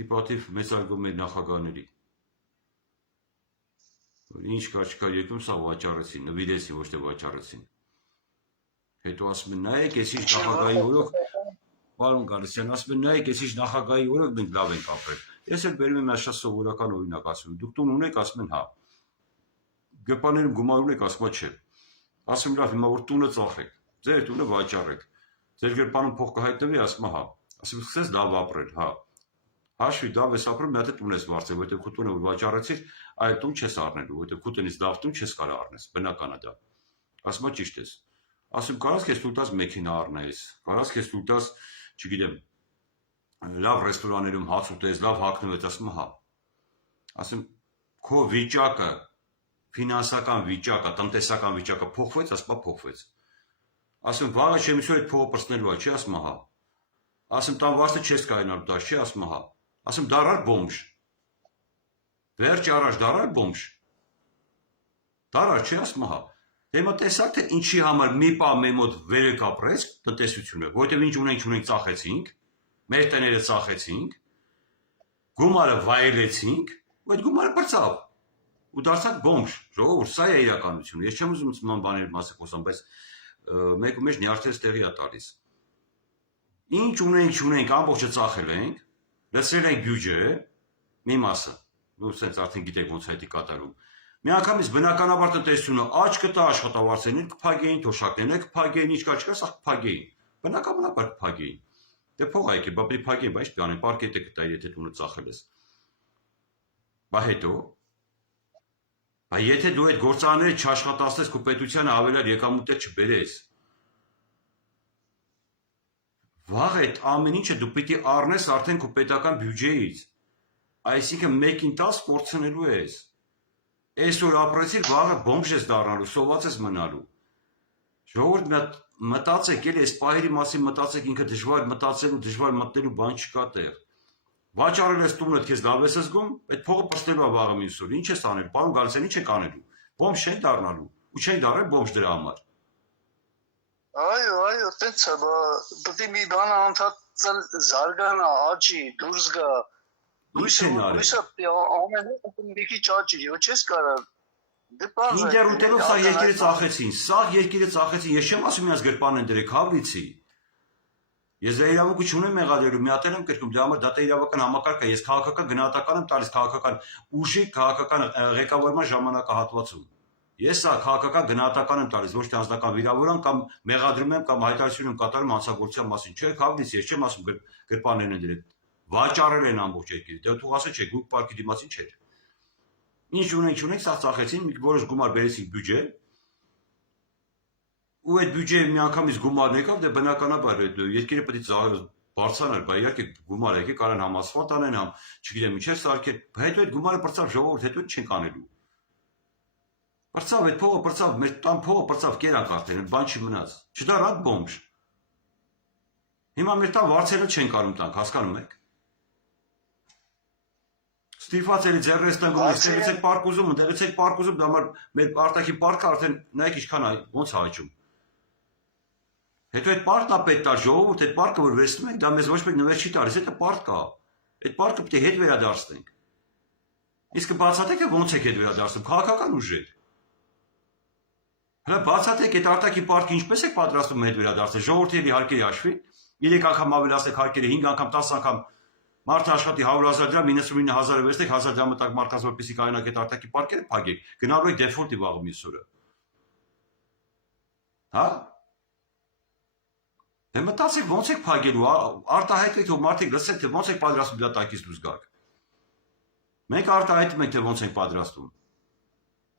Ի պատիվ մեծարգո մեր նախագահների։ Ինչ կար չկար երկում սա վաճառեցին, նվիրեցին, ոչ թե վաճառեցին։ Հետո ասում են նայեք, ես ինչ նախագահի օրոք, պարոն Գալստյան, ասում են նայեք, ես ինչ նախագահի օրոք մենք լավ ենք ապրել։ Ես էլ բերում եմ շատ սովորական օրինակ, ասում եմ, դուք տուն ունեք, ասում են հա։ Գպաներում գումար ունեք, ասում է չէ։ Ասում լավ, հիմա որ տունը ծախեք, ձեր տունը վաճառեք։ Ձեր գրպանում փող կհայտնվի, ասում հա, ասում սկսես լավ ապրել, հա։ Հաշվի լավ ես ապրում, մի հատ տուն ես վարձել, որտեղ քո տունը որ վաճառեցիր, այլ տուն չես առնելու, որտեղ քո տնից լավ տուն չես կարող առնես, բնական է դա։ Ասում է ճիշտ ես։ Ասում կարաս քեզ թույլ տաս մեքենա առնես, կարաս քեզ թույլ տաս, չգիտեմ, լավ ռեստորաներում հաց ուտես, լավ հագնվես, ասում հա։ Ասում քո վիճակը, ֆինանսական վիճակը, տնտեսական վիճակը փոխվեց, ասում փոխվեց։ Ասում վաղը չեմ իսու այդ փողը պրծնելու է, չի ասում հա։ Ասում տան վարձը չես կարողանալու տալ, չի ասում հա։ Ասում դարար բոմժ։ Վերջ առաջ դարար բոմժ։ Դարար չի ասում հա։ Դե մա տեսակ թե ինչի համար մի պահ մեր մոտ վերը կապրեց տնտեսությունը, որտեղ ինչ ունենք ծախեցինք, մեր տները ծախեցինք, գումարը վայելեցինք, այդ գումարը բրծավ։ Ու դարձավ բոմժ, ժողովուրդ, սա է իրականությունը։ Ես չեմ ուզում նման բաների մասին խոսամ, բայց մեկ ու մեկ նյարդես տեղի է տալիս։ Ինչ ունենք, ամբողջը ծախել ենք, լցրել ենք բյուջե, մի մասը, ու սենց արդեն գիտեք ոնց է դա կատարում։ Միանգամից բնականաբար տնտեսությունը աճ կտա, աշխատավարձերին կփակեին, թոշակներն կփակեին, ինչ կա չկա, սա կփակեին։ Բնականաբար կփակեին։ Դե փող այքի, բա պիտի փակեին, բայց պիտի անեն, պարկետը կտա, եթե տունը ծախել ես։ Բա հետո Բա եթե դու այդ գործարանները չաշխատացնես քո պետությանը ավելար եկամուտներ չբերես, վաղ այդ ամեն ինչը դու պիտի առնես արդեն քո պետական բյուջեից, այսինքն 1/10 կորցնելու ես, այսօր ապրեցիր, վաղը բոմժ ես դառնալու, սոված ես մնալու, ժողովուրդ մտածեք էլի, այս պահերի մասին մտածեք, ինքը դժվար մտածելու, դժվար մտնելու բան չկա տեղ, վաճառել ես տունդ քեզ լավ ես զգում, այդ փողը պրծնելու է վաղը մյուս օր, ինչ ես անել, պարոն Գալստյան, ինչ եք անելու, բոմժ չեն դառնալու, ու չեն դառել բոմժ դրա համար։ Այո, տենց է, պետք է մի բան անդադար զարգանա, աճի, դուրս գա։ Լույսը ամեն մի քիչ աճի, ոչ չես կարող։ Ինտեր ուտելով սա երկիրը ծախեցին, ես չեմ ասում միած գրպան են դրեք, հավլիցի։ Ես դա իրավունք չունեմ մեղադրելու, մի հատ եմ կրկնում, դրա համար դա իրավական համակարգ է, ես քաղաքական գնահատական եմ տալիս քաղաքական ուժի, քաղաքական ղեկավարման ժամանակահատվածում։ Ես սա քաղաքական գնահատական եմ տալիս, ոչ թե անձնական վիրավորում կամ մեղադրում եմ կամ հայտարարություն եմ կատարում հանցագործության մասին, չէ, հավլից, ես չեմ ասում գրպաններն են դրել, վաճառել են ամբողջ երկիրը, դե թող ասե չէ, գուկ պարկի դիմացին չէր։ Ինչ ունենք, սա ծախեցին, մի որոշ գումար բերեցինք բյուջե, ու այդ բյուջեը միանգամից գումարն եկավ, դե բնականաբար երկիրը պետք է բարձրանար, բա իհարկե գումար եկե, կարան համ ասֆալտ անեն, համ չգիտեմ ինչեր սարքել, հետո այդ գումարը բրծավ ժողովուրդ, հետո չենք անելու։ Բրծավ այդ փողը բրծավ, մեր տան փողը բրծավ, կերանք արդեն, բան չի մնաց։ Չդառավ բոմժ։ Հիմա մեր տան վարձերը չեն կարող տանք, հասկանում եք։ Ստիփած էլի ձեռներս տնկում, ստեղեցեք պարկուզում, դա համար մեր արտաքին պարկը արդեն նայեք ինչքան է, ոնց է աճում։ Հետո այդ պարկն է պետք տալ ժողովուրդ, այդ պարկը որ վերցնում եք, դա մեզ ոչ մեկ նվեր չի տալիս, դա պարկ է։ Այդ պարկը պետք է հետ վերադարձնենք։ Իսկ բացատրեք ոնց եք հետ վերադարձնում, քաղաքական ուժեր։ Հələ բացատրեք այդ արտաքին պարկը ինչպես եք պատրաստում հետ վերադարձնել, ժողովրդի հարկերի հաշվի, 3 անգամ ավելացեք հարկերը, 5 անգամ, 10 անգամ մարդը աշխատի 100,000 դրամ, 99,000-ը վերցնեք 1000 դրամը տակ մարդկանց որպեսզի կարողանաք այդ արտաքին պարկերը փակեք, գնալու եք դեֆոլտի վաղը մյուս օրը։ Հա։ Դե մտածեք ոնց եք փակելու, արտահայտեք թող մարդիկ լսեն թե ոնց եք պատրաստում դա տակից դուրս գաք։ Մենք արտահայտում ենք թե ոնց ենք պատրաստում։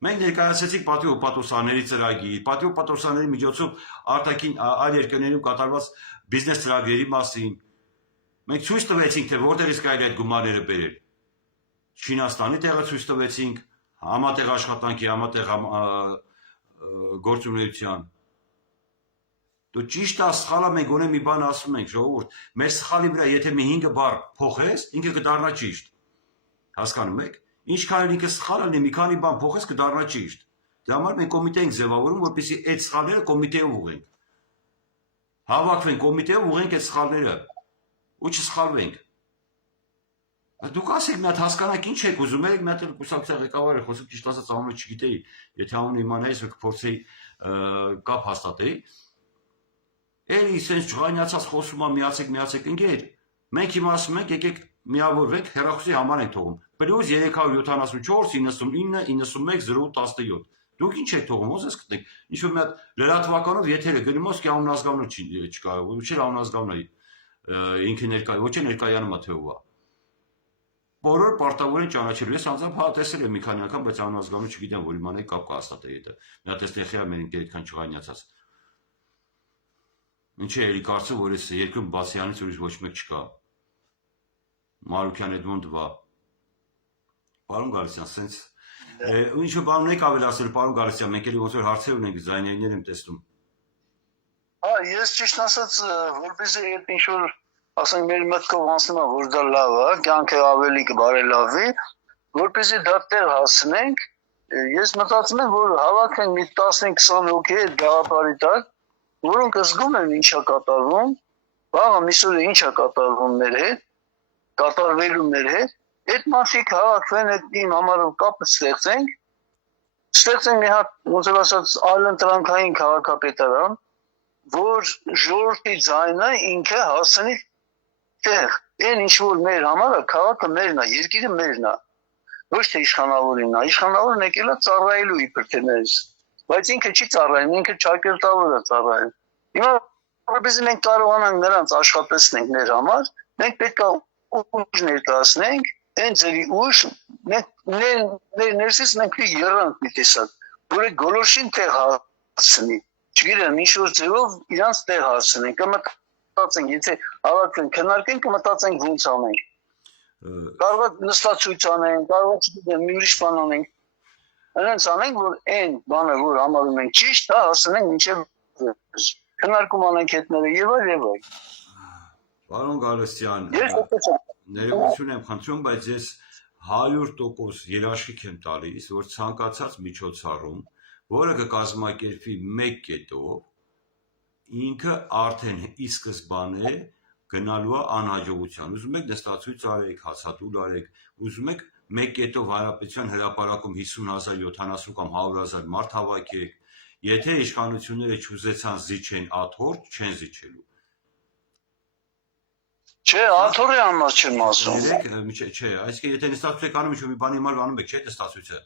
Մենք ներկայացրեցինք պատվի ու պատասխանների ծրագիր, պատվի ու պատասխանների միջոցով արտաքին այլ երկրներում կատարված բիզնես ծրագրերի մասին։ Մենք ցույց տվեցինք թե որտեղից կարելի է այդ գումարները բերել։ Չինաստանի տեղը ցույց տվեցինք, համատեղ աշխատանքի, համատեղ գործունեության։ Դու ճիշտ է, սխալ է, մենք գոնե մի բան ասում ենք, ժողովուրդ, մեր սխալի վրա եթե մի 5 բառ փոխես, ինքը կդառնա ճիշտ։ Հասկանում եք։ Ինչքան ինքը սխալ է, մի քանի բան փոխես կդառնա ճիշտ։ Դրա համար մենք կոմիտե ենք ձևավորում, որպեսզի այդ սխալները կոմիտեով ուղենք։ Հավաքվենք կոմիտեով ուղենք այդ սխալները ու չսխալվենք։ Դուք ասեք մի հատ հասկանաք ինչ եք ուզում, եք մի հատ կուսակցության ղեկավարը խոսում ճիշտ ասած անունը չգիտեի, եթե անունը իմանայի, որ կփորձեի կապ հաստատեի։ Էլի սենց ջղանյացած խոսում է միացեք ընկեր։ Մենք հիմա ասում ենք եկեք միավորվենք, հեռախոսի համար ենք թողում։ +374 99 91 017։ Դուք ինչ եք թողում, ոնց ես գտնեք։ Ինչ որ մի հատ լրատվականով եթերը գնում ես, կա անազգավնը չկա, ոչ էլ անազգավնը ինքը ներկայ, ոչ է ներկայանում թե ով է։ Բոլոր պարտավոր են ճանաչելու։ Ես անձամբ հա տեսել եմ մի քանի անգամ, բայց անազգավնը չգիտեմ, որ իմանայի կապ կա հաստատել հետը։ Մի հատ էստեղ է մեր ինքեր այդքան չղանյացած։ Ինչ է էլի կարծում, որ այս երկրում բացիանից ուրիշ ոչ մեկ չկա։ Մարուկյան Էդմոնդ վա։ Պարոն Գալստյան, սենց ինչ որ բան ունեք ավելացել, պարոն Գալստյան, մենք էլի ոնց որ հարցեր ունենք, զայնայիններ եմ տեսնում։ Հա, ես ճիշտ ասած, որպեսզի այդ ինչ որ ասենք մեր մտքով անցնում է, որ դա լավ է, կյանքը ավելի կբարելավի, որպեսզի դա տեղ հասնենք, ես մտածում եմ, որ հավաքենք մի 15-20 հոգի այդ գաղափարի տակ, որոնք զգում են ինչ է կատարվում, վաղը միսօրը ինչ է կատարվում մեր հետ, կատարվելու մեր հետ, այդ մարդիկ հավաքվեն, այդ իմ համարով կապը ստեղծենք մի հատ, ոնց որ ասած, այլընտրանքային քաղաքապետարան, որ ժողովրդի ձայնը ինքը հասնի տեղ, այն ինչ որ մեր համար է, քաղաքը մերն է, երկիրը մերն է, ոչ թե իշխանավորին է, իշխանավորն եկել է ծառայելու իբր թե մեզ, բայց ինքը չի ծառայում, ինքը ճակերտավոր է ծառայում։ Հիմա որպեսզի մենք կարողանանք նրանց աշխատեցնենք մեր համար, մենք պետք է ուժ ներկայացնենք, այն ձերի ուժ, մեր ներսից մենք երանք մի տեսակ, որ այդ գոլորշին տեղ հասնի, չգիտեմ, ինչ-որ ձևով իրանց տեղ հասնենք, կմտածենք, եթե հավաքվենք, քննարկենք, կմտածենք ոնց անենք, կարող է նստացույց անենք, կարող է չգիտեմ, մի ուրիշ բան անենք, այնց անենք, որ այն բանը, որ համարում ենք ճիշտ, հասնենք մինչև քննարկում անենք հետները եւ այլ։ Պարոն Գալստյան, ներողություն եմ խնդրում, բայց ես 100% երաշխիք եմ տալիս, որ ցանկացած միջոցառում, որը կկազմակերպվի մեկ կետով, ինքը արդեն ի սկզբանե գնալու է անհաջողության։ Ուզում եք նստացույց արեք, հացադուլ արեք, ուզում եք մեկ կետով Հանրապետության հրապարակում 50,000, 70 կամ 100,000 մարդ հավաքեք, եթե իշխանությունները չուզեցան զիջեն աթոռ, չեն զիջելու։ Չէ, աթոռի համար չեմ ասում։ Չէ, այսինքն եթե նստացույց եք անում, ինչ-որ մի բանի համար անում եք, չէ՞ նստացույցը։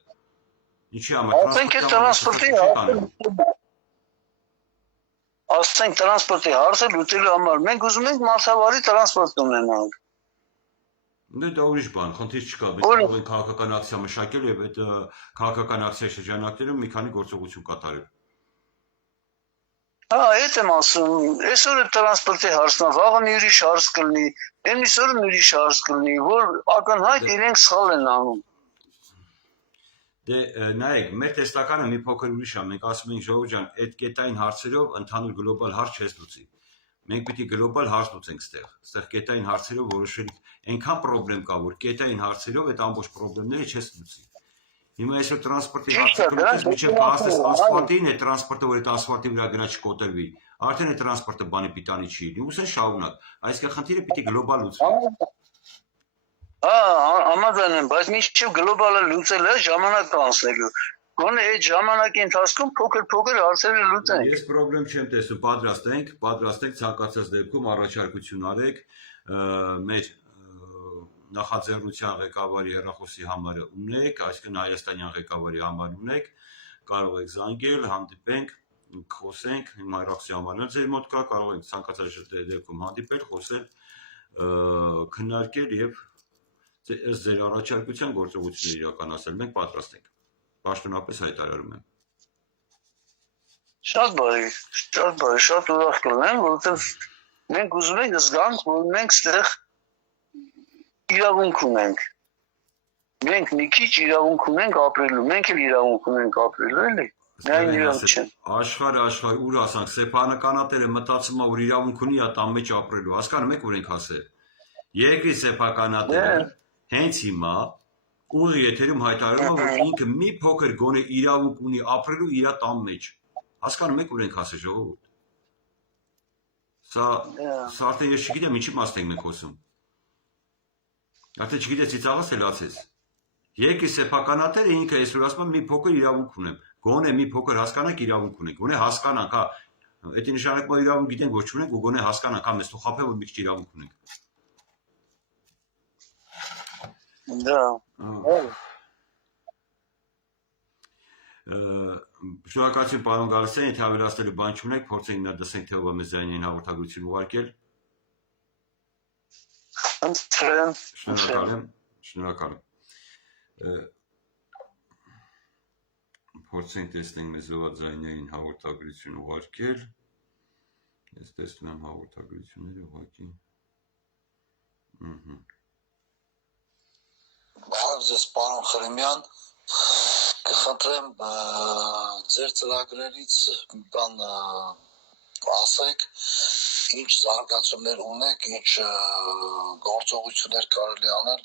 Ինչի համար ասենք տրանսպորտի հարցը լուծելու համար մենք ուզում ենք մարդավարի տրանսպորտ ունենանք։ Դա ուրիշ բան, խնդիր չկա, մենք կարող ենք քաղաքական ակցիա մշակել եւ այդ քաղաքական ակցիա շրջանակներում մի քանի գործողություն կատարել։ Հա, այդ եմ ասում, այսօր է տրանսպորտի հարցն է, վաղը մի ուրիշ հարց կլինի, այսօր մի ուրիշ հարց կլինի, որ ակնհայտ իրենք սխալ են անում։ Դե նայեք, մեր տեսլականը մի փոքր ուրիշ է, մենք ասում ենք Ժողովուրդ ջան, այդ կետային հարցերով ընդհանուր գլոբալ հարց չես լուծի։ Մենք պիտի գլոբալ հարց լուծենք ստեղ կետային հարցերով որոշել այնքան խնդրեմ կա, որ կետային հարցերով այդ ամբողջ խնդիրները չես լուծի։ Հիմա այսօր տրանսպորտի հարցը լուծես, միջև կհասնես ասֆալտին, այդ տրանսպորտը, որ այդ ասֆալտի վրա գնա չկոտրվի, արդեն այդ տրանսպորտը բանի պիտանի չի լինի, ուսեն շարունակ։ Այսինքն խնդիրը պիտի գլոբալ լուծվի։ Հա, համաձայն եմ, բայց միշտ գլոբալը լուծելը ժամանակ անցնելու։ Գոնե այդ ժամանակի ընթացքում փոքր հարցերը լուծենք։ Ես խնդրեմ չեմ տեսնում, պատրաստ ենք ցանկացած դեպքում առաջարկություն արեք մեր նախաձեռնության ղեկավարի հեռախոսի համարը ունեք, այսինքն հայաստանյան ղեկավարի համարը ունեք, կարող եք զանգել, հանդիպենք, խոսենք, հիմա հեռախոսի համարն ձեր մոտ կա, կարող ենք ցանկացած դեպքում հանդիպել, խոսել, քննարկել եւ ըստ ձեր առաջարկության գործողություններ իրականացնել, մենք պատրաստ ենք։ Պաշտոնապես հայտարարում եմ։ Շատ բարի, շատ ուրախ կլինեմ, որովհետեւ մենք ուզում ենք զգանք, որ մենք ստեղ իրավունք ունենք։ Մենք մի քիչ իրավունք ունենք ապրելու, մենք էլ իրավունք ունենք ապրելու, էլի։ Միայն իրավունք չեն։ Աշխարհ, ուր ասանք, սեփականատերը մտածում է, որ իրավունք ունի ատամ մեջ ապրելու։ Հասկանում եք, որ ենք ասել։ Երկրի սեփականատերը հենց հիմա ուղի եթերում հայտարարում է, որ ինքը մի փոքր գոնե իրավունք ունի ապրելու իր տան մեջ։ Հասկանում եք, որ ենք ասել ժողովուրդ։ Սա արդեն ես չգիտեմ ինչի մաս ենք մենք խոսում։ Արդեն չգիտես ծիծաղս էլ ացես։ Երկրի սեփականատերը ինքը այսօր ասում է մի փոքր իրավունք ունեմ։ Գոնե մի փոքր հասկանանք իրավունք ունենք։ Գոնե հասկանանք, հա։ Այդ նշանակում է իրավունք գիտենք, որ չունենք ու գոնե հասկանանք, հա, մեզ թող խաբե որ մի քիչ իրավունք ունենք։ Да. Շնորհակալություն պարոն Գալստյան, եթե ավելացնելու բան չունեք, փորձենք նա դասենք թե ով է մեզ ձայնային հաղորդագրություն ուղարկել։ Շնորհակալ եմ։ Փորձենք տեսնենք մեզ ով է ձայնային հաղորդագրություն ուղարկել։ Ես տեսնում եմ հաղորդագրությունները ուղղակի։ Բարև ձեզ, պարոն Խրիմյան, կխնդրեմ ձեր ծրագրերից մի բան ասեք, ինչ զարգացումներ ունեք, ինչ գործողություններ կարելի անել,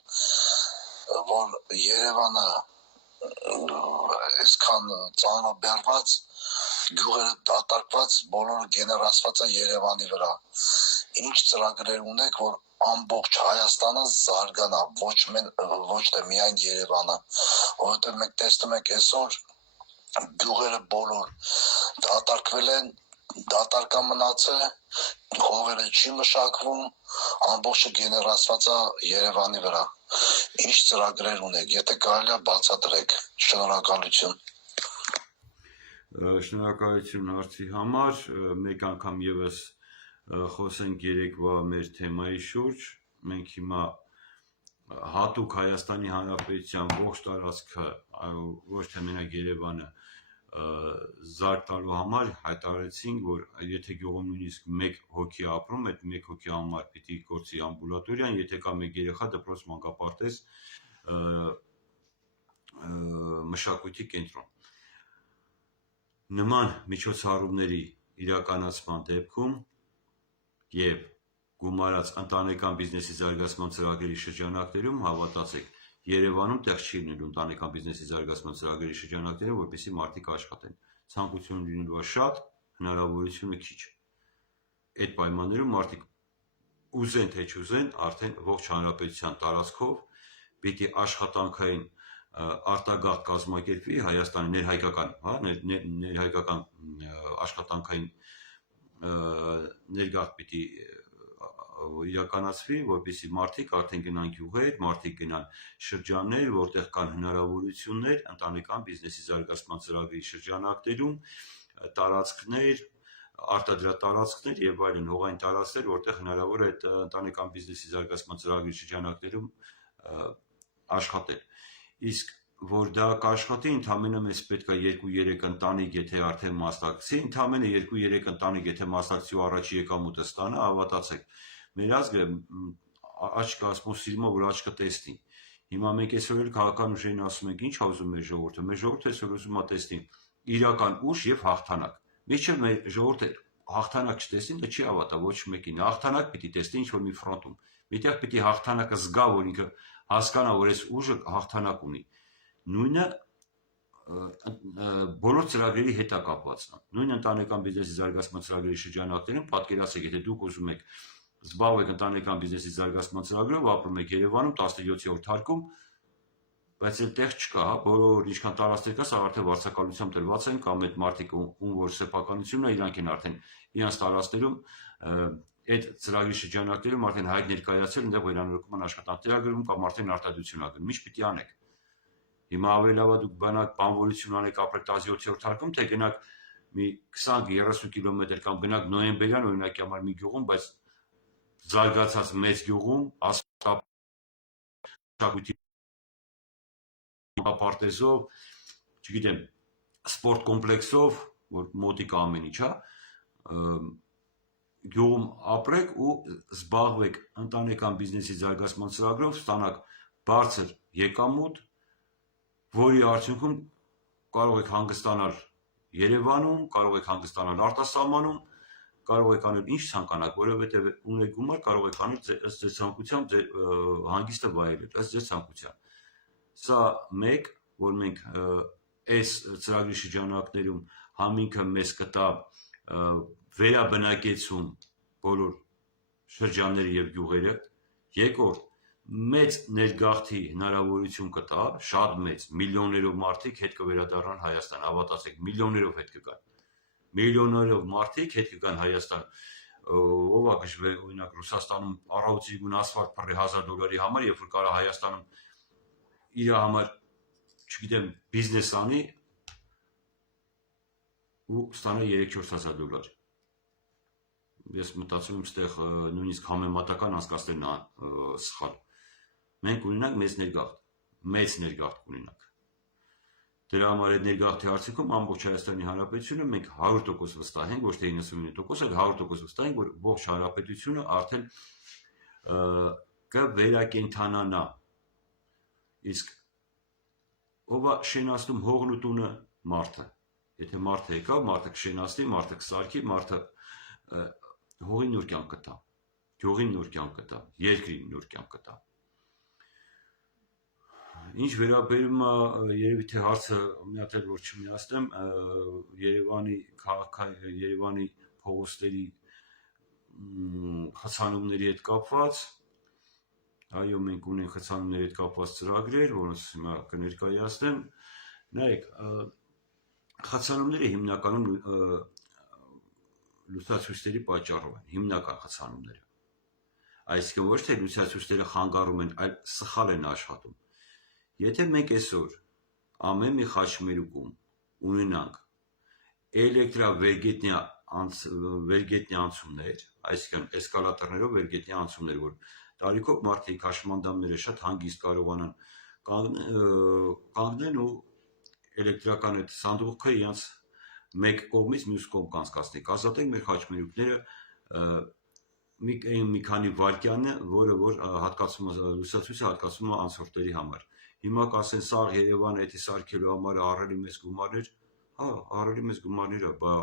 որ Երևանը այսքան ծանրաբեռված, գյուղերը դատարկված, բոլորը գեներացված է Երևանի վրա։ Ինչ ծրագրեր ունեք, որ ամբողջ Հայաստանը զարգանա, ոչ թե միայն Երևանը, որովհետև մենք տեսնում ենք այսօր գյուղերը բոլոր դատարկվել են, դատարկա մնացել, հողերը չի մշակվում, ամբողջը գեներացված է Երևանի վրա։ Ինչ ծրագրեր ունեք, եթե կարելի է բացատրեք։ Շնորհակալություն։ Շնորհակալություն հարցի համար, մեկ անգամ եւս խոսենք երեկվա մեր թեմայի շուրջ, մենք հիմա հատուկ Հայաստանի Հանրապետության ողջ տարածքը, ոչ թե մենակ Երևանը զարգ տալու համար հայտարարեցինք, որ եթե գյուղում նույնիսկ մեկ հոգի ապրում, այդ մեկ հոգի համար պիտի գործի ամբուլատորիան, եթե կա մեկ երեխա դպրոց մանկապարտեզ մշակույթի կենտրոն։ Նման միջոցառումների իրականացման դեպքում եւ գումարած ընտանեկան բիզնեսի զարգացման ծրագրերի շրջանակներում հավատացեք, Երևանում տեղ չի լինելու ընտանեկան բիզնեսի զարգացման ծրագրերի շրջանակները, որպեսզի մարդիկ աշխատեն։ Ցանկություն լինելու շատ, հնարավորությունը քիչ։ Այդ պայմաններում մարդիկ ուզեն թե չուզեն, արդեն ողջ հանրապետության տարածքով պիտի աշխատանքային արտագաղթ կազմակերպվի Հայաստանի ներհայկական աշխատանքային ներգաղթ պիտի իրականացվի, որպեսզի մարդիկ արդեն գնան գյուղեր, մարդիկ գնան շրջաններ, որտեղ կան հնարավորություններ ընտանեկան բիզնեսի զարգացման ծրագրի շրջանակներում, տարածքներ, արտադրատարածքներ եւ այլն հողային տարածքներ, որտեղ հնարավոր է այդ ընտանեկան բիզնեսի զարգացման ծրագրի շրջանակներում աշխատել։ Իսկ որ դա կաշխատի, ընդամենը մեզ պետք է 2-3 ընտանիք, եթե արդեն մասնակցի, ընդամենը 2-3 ընտանիք, եթե մասնակցի ու առաջի եկամուտը ստանա, հավատացեք, մեր ազգը աչքը ասում սիրում է, որ աչքը տեսնի։ Հիմա մենք այսօր էլ քաղաքական ուժերին ասում ենք, ինչ ուզում մեր ժողովուրդը։ Մեր ժողովուրդը այսօր ուզում է տեսնի իրական ուժ եւ հաղթանակ։ Միջև մեր ժողովուրդը հաղթանակ չտեսնի, դա չի հավատա ոչ մեկին։ Հաղթանակ պիտի տեսնի ինչ-որ մի ֆրոնտում։ Միտեղ պիտի հաղթանակը զգա, որ ինքը հասկանա, որ այս ուժը հաղթանակ ունի։ Նույնը բոլոր ծրագրերի հետ է կապված։ Նույն ընտանեկան բիզնեսի զարգացման ծրագրերի շրջանակներում պատկերացրեք, եթե դուք ուզում եք զբաղվեք ընտանեկան բիզնեսի զարգացման ծրագրով, ապրում եք Երևանում 17-րդ հարկում, բայց էլ տեղ չկա, բոլոր ինչքան տարածքներ կա, սա արդեն վարձակալությամբ տրված են, կամ այդ մարդիկ ում որ սեփականությունն է, իրանք են արդեն իրանց տարածքներում այդ ծրագրի շրջանակներում արդեն հայտ ներկայացել, այնտեղ վերանորոգում են աշխատանք ծրագրում կամ արդեն արտադրություն ակն։ Ինչ պիտի անեք։ Հիմա ավելի լավ է դուք բանակ բանվորություն անեք ապրեք 17-րդ հարկում, թե գնաք մի 20-30 կիլոմետր կամ գնաք նոյեմբերյան օրինակի համար մի գյուղում, բայց զարգացած մեծ գյուղում ասֆալտի մանկապարտեզով, չգիտեմ, սպորտ կոմպլեքսով, որ մոտիկ ամեն ինչ է, գյուղում ապրեք ու զբաղվեք ընտանեկան բիզնեսի զարգացման ծրագրով, ստանաք բարձր եկամուտ, որի արդյունքում կարող եք հանգստանալ Երևանում, կարող եք հանգստանալ արտասահմանում, կարող եք անել ինչ ցանկանաք, որովհետև ունեք գումար, կարող եք անել ըստ ձեր ցանկության, ձեր հանգիստը վայելել, ըստ ձեր ցանկության։ Սա մեկ, որ մենք այս ծրագրի շրջանակներում համինքը մեզ կտա վերաբնակեցում բոլոր շրջանները եւ գյուղերը, երկրորդ մեծ ներգաղթի հնարավորություն կտա, շատ մեծ, միլիոններով մարդիկ հետ կվերադառնան Հայաստան, հավատացեք, միլիոններով հետ կգան։ Միլիոններով մարդիկ հետ կգան Հայաստան, ով է գժվել, օրինակ Ռուսաստանում առողջի գուն ասֆալտ փռի $1000 համար, երբ որ կարա Հայաստանում իր համար, չգիտեմ, բիզնես անի, ու ստանա 3-4 հազար $։ Ես մտածում եմ ստեղ նույնիսկ համեմատական անցկացնելն սխալ։ Մենք ունենանք մեծ ներգաղթ կունենանք։ Դրա համար այդ ներգաղթի արդյունքում ամբողջ Հայաստանի Հանրապետությունը մենք 100% վստահ ենք, ոչ թե 99%, այլ 100% վստահ ենք, որ ողջ հանրապետությունը արդեն կվերակենդանանա։ Իսկ ով է շենացնում հողն ու տունը? Մարդը։ Եթե մարդը եկավ, մարդը կշենացնի, մարդը կսարքի, մարդը հողին նոր կյանք կտա, գյուղին նոր կյանք կտա, երկրին նոր կյանք կտա։ Ինչ վերաբերում է, երևի թե հարցը մի հատ էլ որ չմիացնեմ, Երևանի փողոցների խցանումների հետ կապված, այո, մենք ունենք խցանումների հետ կապված ծրագրեր, որոնց հիմա կներկայացնեմ։ Նայեք, խցանումները հիմնականում լուսացույցների պատճառով են, հիմնական խցանումները։ Այսինքն ոչ թե լուսացույցները խանգարում են, այլ սխալ են աշխատում։ Եթե մենք այսօր ամեն մի խաչմերուկում ունենանք վերգետնյա անցումներ, այսինքն էսկալատորներով վերգետնյա անցումներ, որ տարիքով մարդիկ հաշմանդամները շատ հանգիստ կարողանան կանգնեն ու էլեկտրական այդ սանդուղքը իրենց մեկ կողմից մյուս կողմ կանցկացնի, կազատենք մեր խաչմերուկները մի քանի վայրկյանը, որը որ լուսացույցը հատկացվում է անցորդների համար։ Հիմա կասեն սաղ Երևանը էդի սարքելու համար ահռելի մեծ գումարներ, հա, ահռելի մեծ գումարներ, բա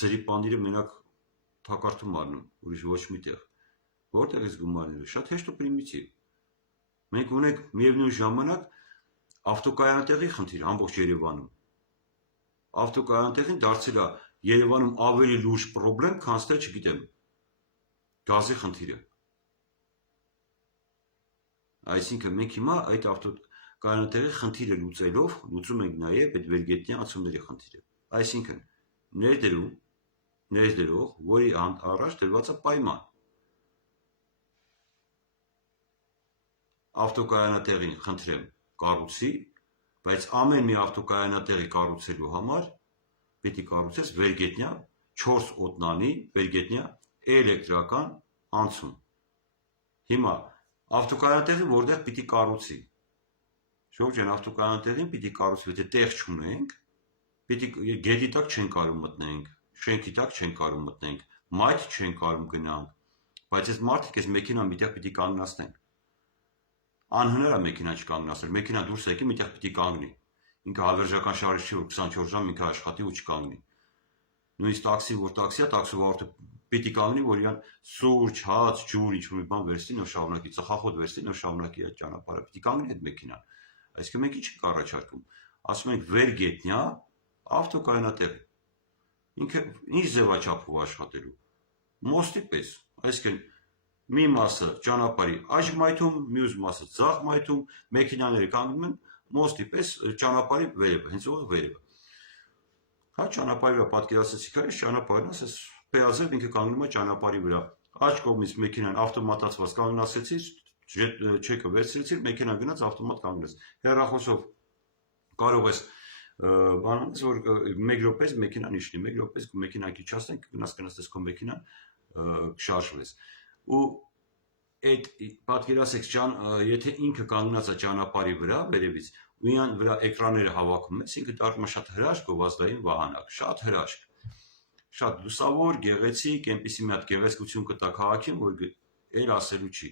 ձրի պանիրը մենակ թակարդում առնում, ուրիշ ոչ միտեղ։ Որտեղ էս գումարները? Շատ հեշտ ու պրիմիտիվ։ Մենք ունենք միևնույն ժամանակ ավտոկայանատեղի խնդիր ամբողջ Երևանում։ Ավտոկայանատեղին դարձել է Երևանում ավելի լուրջ պրոբլեմ, քան թե, չգիտեմ, գազի խնդիրը։ Այսինքն մենք հիմա այդ ավտոկայանատեղի խնդիրը լուծելով լուծում ենք նաև այդ վերգետնյա անցումների խնդիրը։ Այսինքն ներդրող, որի առաջ դրված է պայման։ Ավտոկայանատեղին խնդրեմ կառուցի, բայց ամեն մի ավտոկայանատեղի կառուցելու համար պիտի կառուցես վերգետնյա 4 օտնանի վերգետնյա էլեկտրական անցում։ Հիմա ավտոկայանատեղի որտեղ պիտի կառուցի։ Շոկ ջան, ավտոկայանատեղին պիտի կառուցի, եթե տեղ չունենք, պիտի գետի տակ չեն կարում մտնենք, շենքի տակ չեն կարում մտնենք, մայթ չեն կարում գնանք, բայց այս մարդիկ այս մեքենան միտեղ պիտի կանգնացնեն։ Անհնար է մեքենա չկանգնացնել, մեքենան դուրս եկի միտեղ պիտի կանգնի։ Ինքը հավերժական շարժիչ չի, որ 24 ժամ ինքը աշխատի ու չկանգնի։ Նույնիսկ տաքսի, որ տաքսի է, տաքսովարորդը պիտի կանգնի, որ իրան սուրճ, հաց, ջուր, ինչ-որ մի բան վերցնի, նոր շարունակի, ծխախոտ վերցնի, նոր շարունակի այդ ճանապարհը, պիտի կանգնի այդ մեքենան։ Այսինքն մենք ինչ ենք առաջարկում։ Ասում ենք վերգետնյա ավտոկայանատեղ։ Ինքը ինչ ձևաչափով աշխատելու։ Մոստի պես, այսինքն մի մասը ճանապարհի աջ մայթում, մյուս մասը ձախ մայթում, մեքենաները կանգնում են մոստի պես ճանապարհի վերևը, հենց ողը վերևը։ Հա ճանապարհի վրա պատկերացրեցիք, այս ճանապարհն է, այս պեազով ինքը կանգնում է ճանապարհի վրա։ Աջ կողմից մեքենան ավտոմատացված կանգնացրեցիր, չեկը վերցրեցիր, մեքենան գնաց ավտոմատ կանգնեց։ Հեռախոսով կարող ես բանանես, որ 1 րոպեից մեքենան իշնի, 1 րոպեից մեքենան քիչացնենք, գնաց քո մեքենան կշարժվես։ Ու այդ պատկերացեք, եթե ինքը կանգնած է ճանապարհի վրա վերևից, ու իրան վրա էկրանները հավաքում ես, ինքը դառնում է շատ հրաշք գովազդային վահանակ, շատ հրաշք, շատ լուսավոր, գեղեցիկ, այնպիսի մի հատ գեղեցկություն կտա քաղաքին, որ էլ ասելու չի։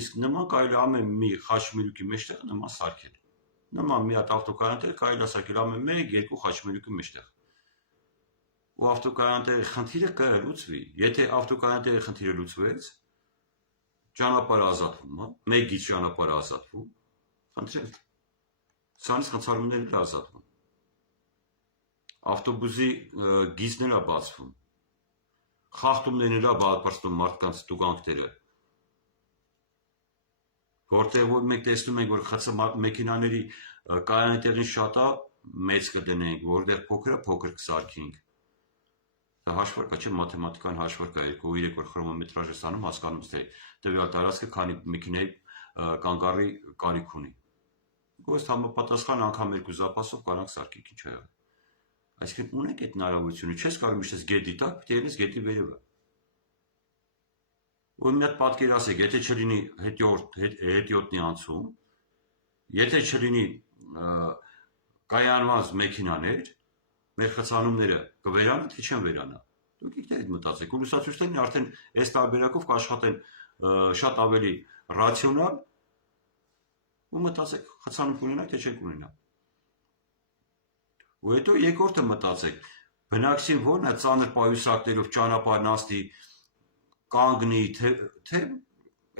Իսկ նման կարելի ամեն մի խաչմերուկի մեջտեղ նման սարքել։ Նման մի հատ ավտոկայանատեղ կարելի է սարքել ամեն 1-2 խաչմերուկի մեջտեղ։ Ու ավտոկայանատեղի խնդիրը կլուծվի։ Եթե ավտոկայանատեղի խնդիրը լուծվեց, ճանապարհը ազատվում է, մեկ գիծ ճանապարհը ազատվում, խնդրեմ, սրանից խնդրումներն էլ ազատվում։ Ավտոբուսի գիծներն է բացվում, խախտումներն էլ բարձրացնում մարդկանց տուգանքները, որտեղ որ մենք տեսնում ենք, որ մեքենաների կայանատեղին շատ է, մեծ կդնենք, որտեղ փոքր է, փոքր կսարքենք։ Դա հաշվարկ է, չէ՞, մաթեմատիկան հաշվարկ է, 2-3 որ խրոմոմետրաժ ես անում, հասկանում ես, թե տվյալ տարածքը քանի մեքենայի կանգառի կարիք ունի։ Գոհ համապատասխան անգամ 2 զապասով կարանք սարքենք, ինչ է եղել։ Այսինքն ունենք այդ հնարավորությունը, չես կարող միշտ գետի տակ, պետք է ելնես գետի վերևը։ Ու մի հատ պատկերացեք, եթե չլինի հետիոտնի անցում, եթե չլինի կայանված մեքենաներ, մեր խցանումները կվերանա, թե չեն վերանա։ Դուք ինքներդ մտածեք, ու լուսացուցիչներն արդեն այս տարբերակով կաշխատեն շատ ավելի ռացիոնալ, ու մտածեք, խցանում կունենաք, թե չեք ունենա։ Ու հետո երկրորդը մտածեք, բնակչին որն է ծանր պայուսակներով ճանապարհն անցնի, կանգնի, թե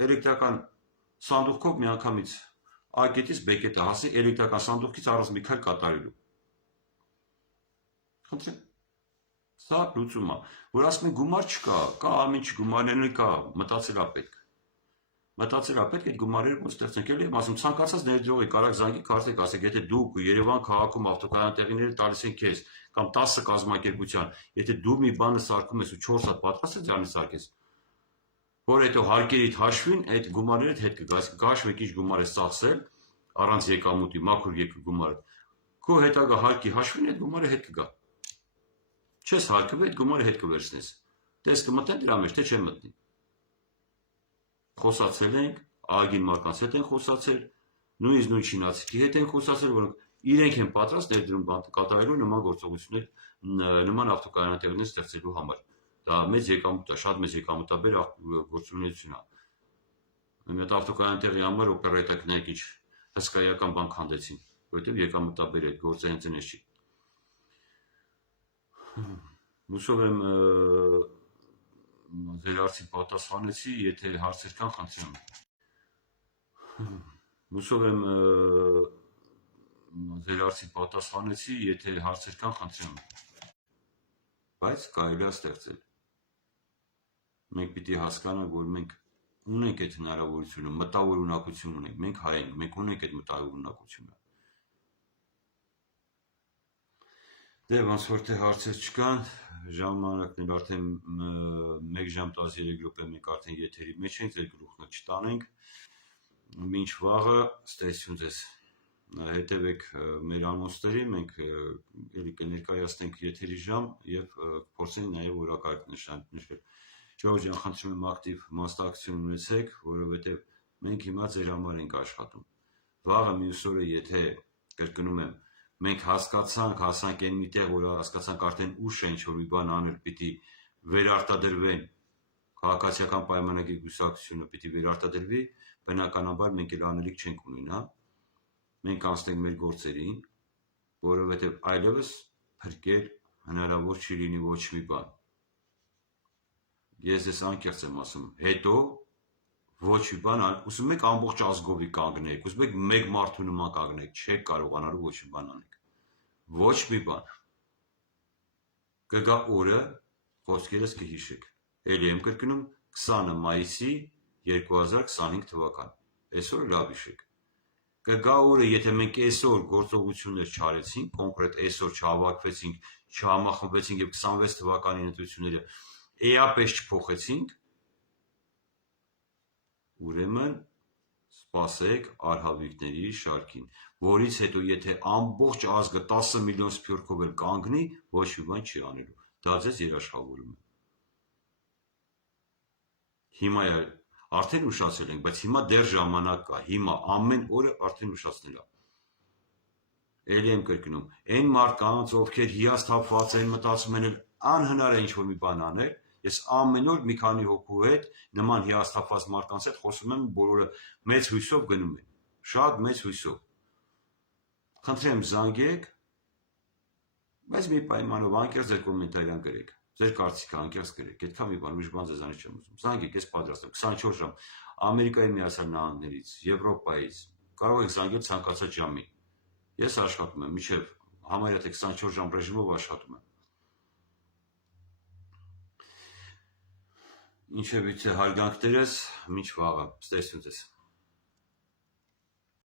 էլեկտրական սանդուղքով միանգամից A կետից B կետը հասնի էլեկտրական սանդուղքից առանց մի քայլ կատարելու։ Խնդրեմ, սա լուծում է, որ ասում են գումար չկա, կա ամեն ինչ գումարներն կա, մտածելա պետք։ Մտածելա պետք այդ գումարները ոնց ստեղծենք, էլի եմ ասում, ցանկացած ներդրողի կարակ զանգի քարտեք, ասեք, եթե դուք Երևան քաղաքում ավտոկայանատեղիները տալիս են քեզ կամ 10 կազմակերպության, եթե դու մի բանը սարքում ես ու 4 հատ պատրաստ ես ձյանի սարքես, որ հետո հարկերիդ հաշվին այդ գումարները հետ կգաս, գաշվեք ինչ գումար ես ծախսել առանց եկամուտի, մաքուր գումարը, քո հետագա հարկի հաշվին այդ գումարը հետ կգա։ Չես հարկվում, այդ գումարը հետ կվերցնես։ Տես կմտնեն դրա մեջ, թե չեն մտնի։ Խոսացել ենք, ագին մարկանց հետ են խոսացել, նույնիսկ նույն չինացիքի հետ են խոսացել, որոնք իրենք են պատրաստ ներդրում կատարելու նման գործողություններ, նման ավտոկայանատեղիներ ստեղծելու համար։ Դա մեծ եկամուտ է, շատ մեծ եկամուտաբեր գործունեություն է։ Մի հատ ավտոկայանատեղի համար օպերատորները ինչ հսկայական բան քանդեցին, որովհետև եկամուտաբեր է, գործը հենց այնպես չի։ Հուսով եմ ձեր հարցին պատասխանեցի, եթե հարցեր կան, խնդրեմ։ Հուսով եմ ձեր հարցին պատասխանեցի, եթե հարցեր կան, խնդրեմ։ Բայց կարելի է ստեղծել։ Մենք պիտի հասկանանք, որ մենք ունենք այդ հնարավորությունը, մտավոր ունակություն ունենք, մենք հայ ենք, մենք ունենք այդ մտավոր ունակությունը։ Դե ոնց որ թե հարցեր չկան, ժամանակն էլ արդեն 1 ժամ 13 րոպե մենք արդեն եթերի մեջ ենք, ձեր գլուխը չտանենք։ Մինչ վաղը ստեսություն ձեզ։ Հետևեք մեր անոնսներին, մենք էլի կներկայացնենք եթերի ժամ եւ փորձենք նաեւ օրակարգ նշել։ Ժողովուրդ ջան, խնդրում եմ ակտիվ մասնակցություն ունեցեք, որովհետեւ մենք հիմա ձեր համար ենք աշխատում։ Վաղը մյուս օրը եթե կրկնում եմ մենք հասանք այն միտեղ, որ հասկացանք արդեն ուշ է ինչ-որ մի բան անել, պիտի վերարտադրվեն, քաղաքացիական պայմանագիր կուսակցությունը պիտի վերարտադրվի, բնականաբար մենք էլ անելիք չենք ունենա, մենք անցնենք մեր գործերին, որովհետև այլևս փրկել հնարավոր չի լինի ոչ մի բան։ Ես ես անկեղծ եմ ասում, հետո ոչ մի բան, ուզում եք ամբողջ ազգովի կանգնեք, ուզում եք մեկ մարդու նման կանգնեք, չեք կարողանալու ոչ մի բան անեք։ Ոչ մի բան։ Կգա օրը, խոսքերս կհիշեք։ Էլի եմ կրկնում 20 մայիսի 2025 թվական։ Այսօր լավ հիշեք։ Կգա օրը, եթե մենք այսօր գործողություններ չարեցինք, կոնկրետ այսօր չհավաքվեցինք, չհամախմբվեցինք եւ 26 թվականի ընտրությունները էապես չփոխեցինք, ուրեմն սպասեք արհավիկների շարքին, որից հետո եթե ամբողջ ազգը 10 միլիոն սփյուռքով էլ կանգնի, ոչ մի բան չի անելու։ Դա ձեզ երաշխավորում է։ Հիմա արդեն ուշացել ենք, բայց հիմա դեռ ժամանակ կա, հիմա ամեն օրը արդեն ուշացնել է։ Էլի եմ կրկնում, այն մարդկանց, ովքեր հիասթափված են, մտածում են անհնար է ինչ-որ մի բան անել, ես ամեն օր մի քանի հոգու հետ, նման հիասթափված մարդկանց հետ խոսում եմ, բոլորը մեծ հույսով գնում են, շատ մեծ հույսով։ Խնդրեմ զանգեք, բայց մի պայմանով անկեղծ ձեր կոմենտարիան գրեք, ձեր կարծիքը անկեղծ գրեք, այդքան մի բան, ուրիշ բան ձեզանից չեմ ուզում։ Զանգեք, ես պատրաստ եմ 24 ժամ Ամերիկայի Միացյալ Նահանգներից, Եվրոպայից, կարող եք զանգել ցանկացած ժամի։ Ես աշխատում եմ, մինչև համարյա թե 24 ժամ ռեժիմով աշխատում եմ։ Ինչևիցե հարգանքներս, մինչ վաղը, ստեսություն ձեզ։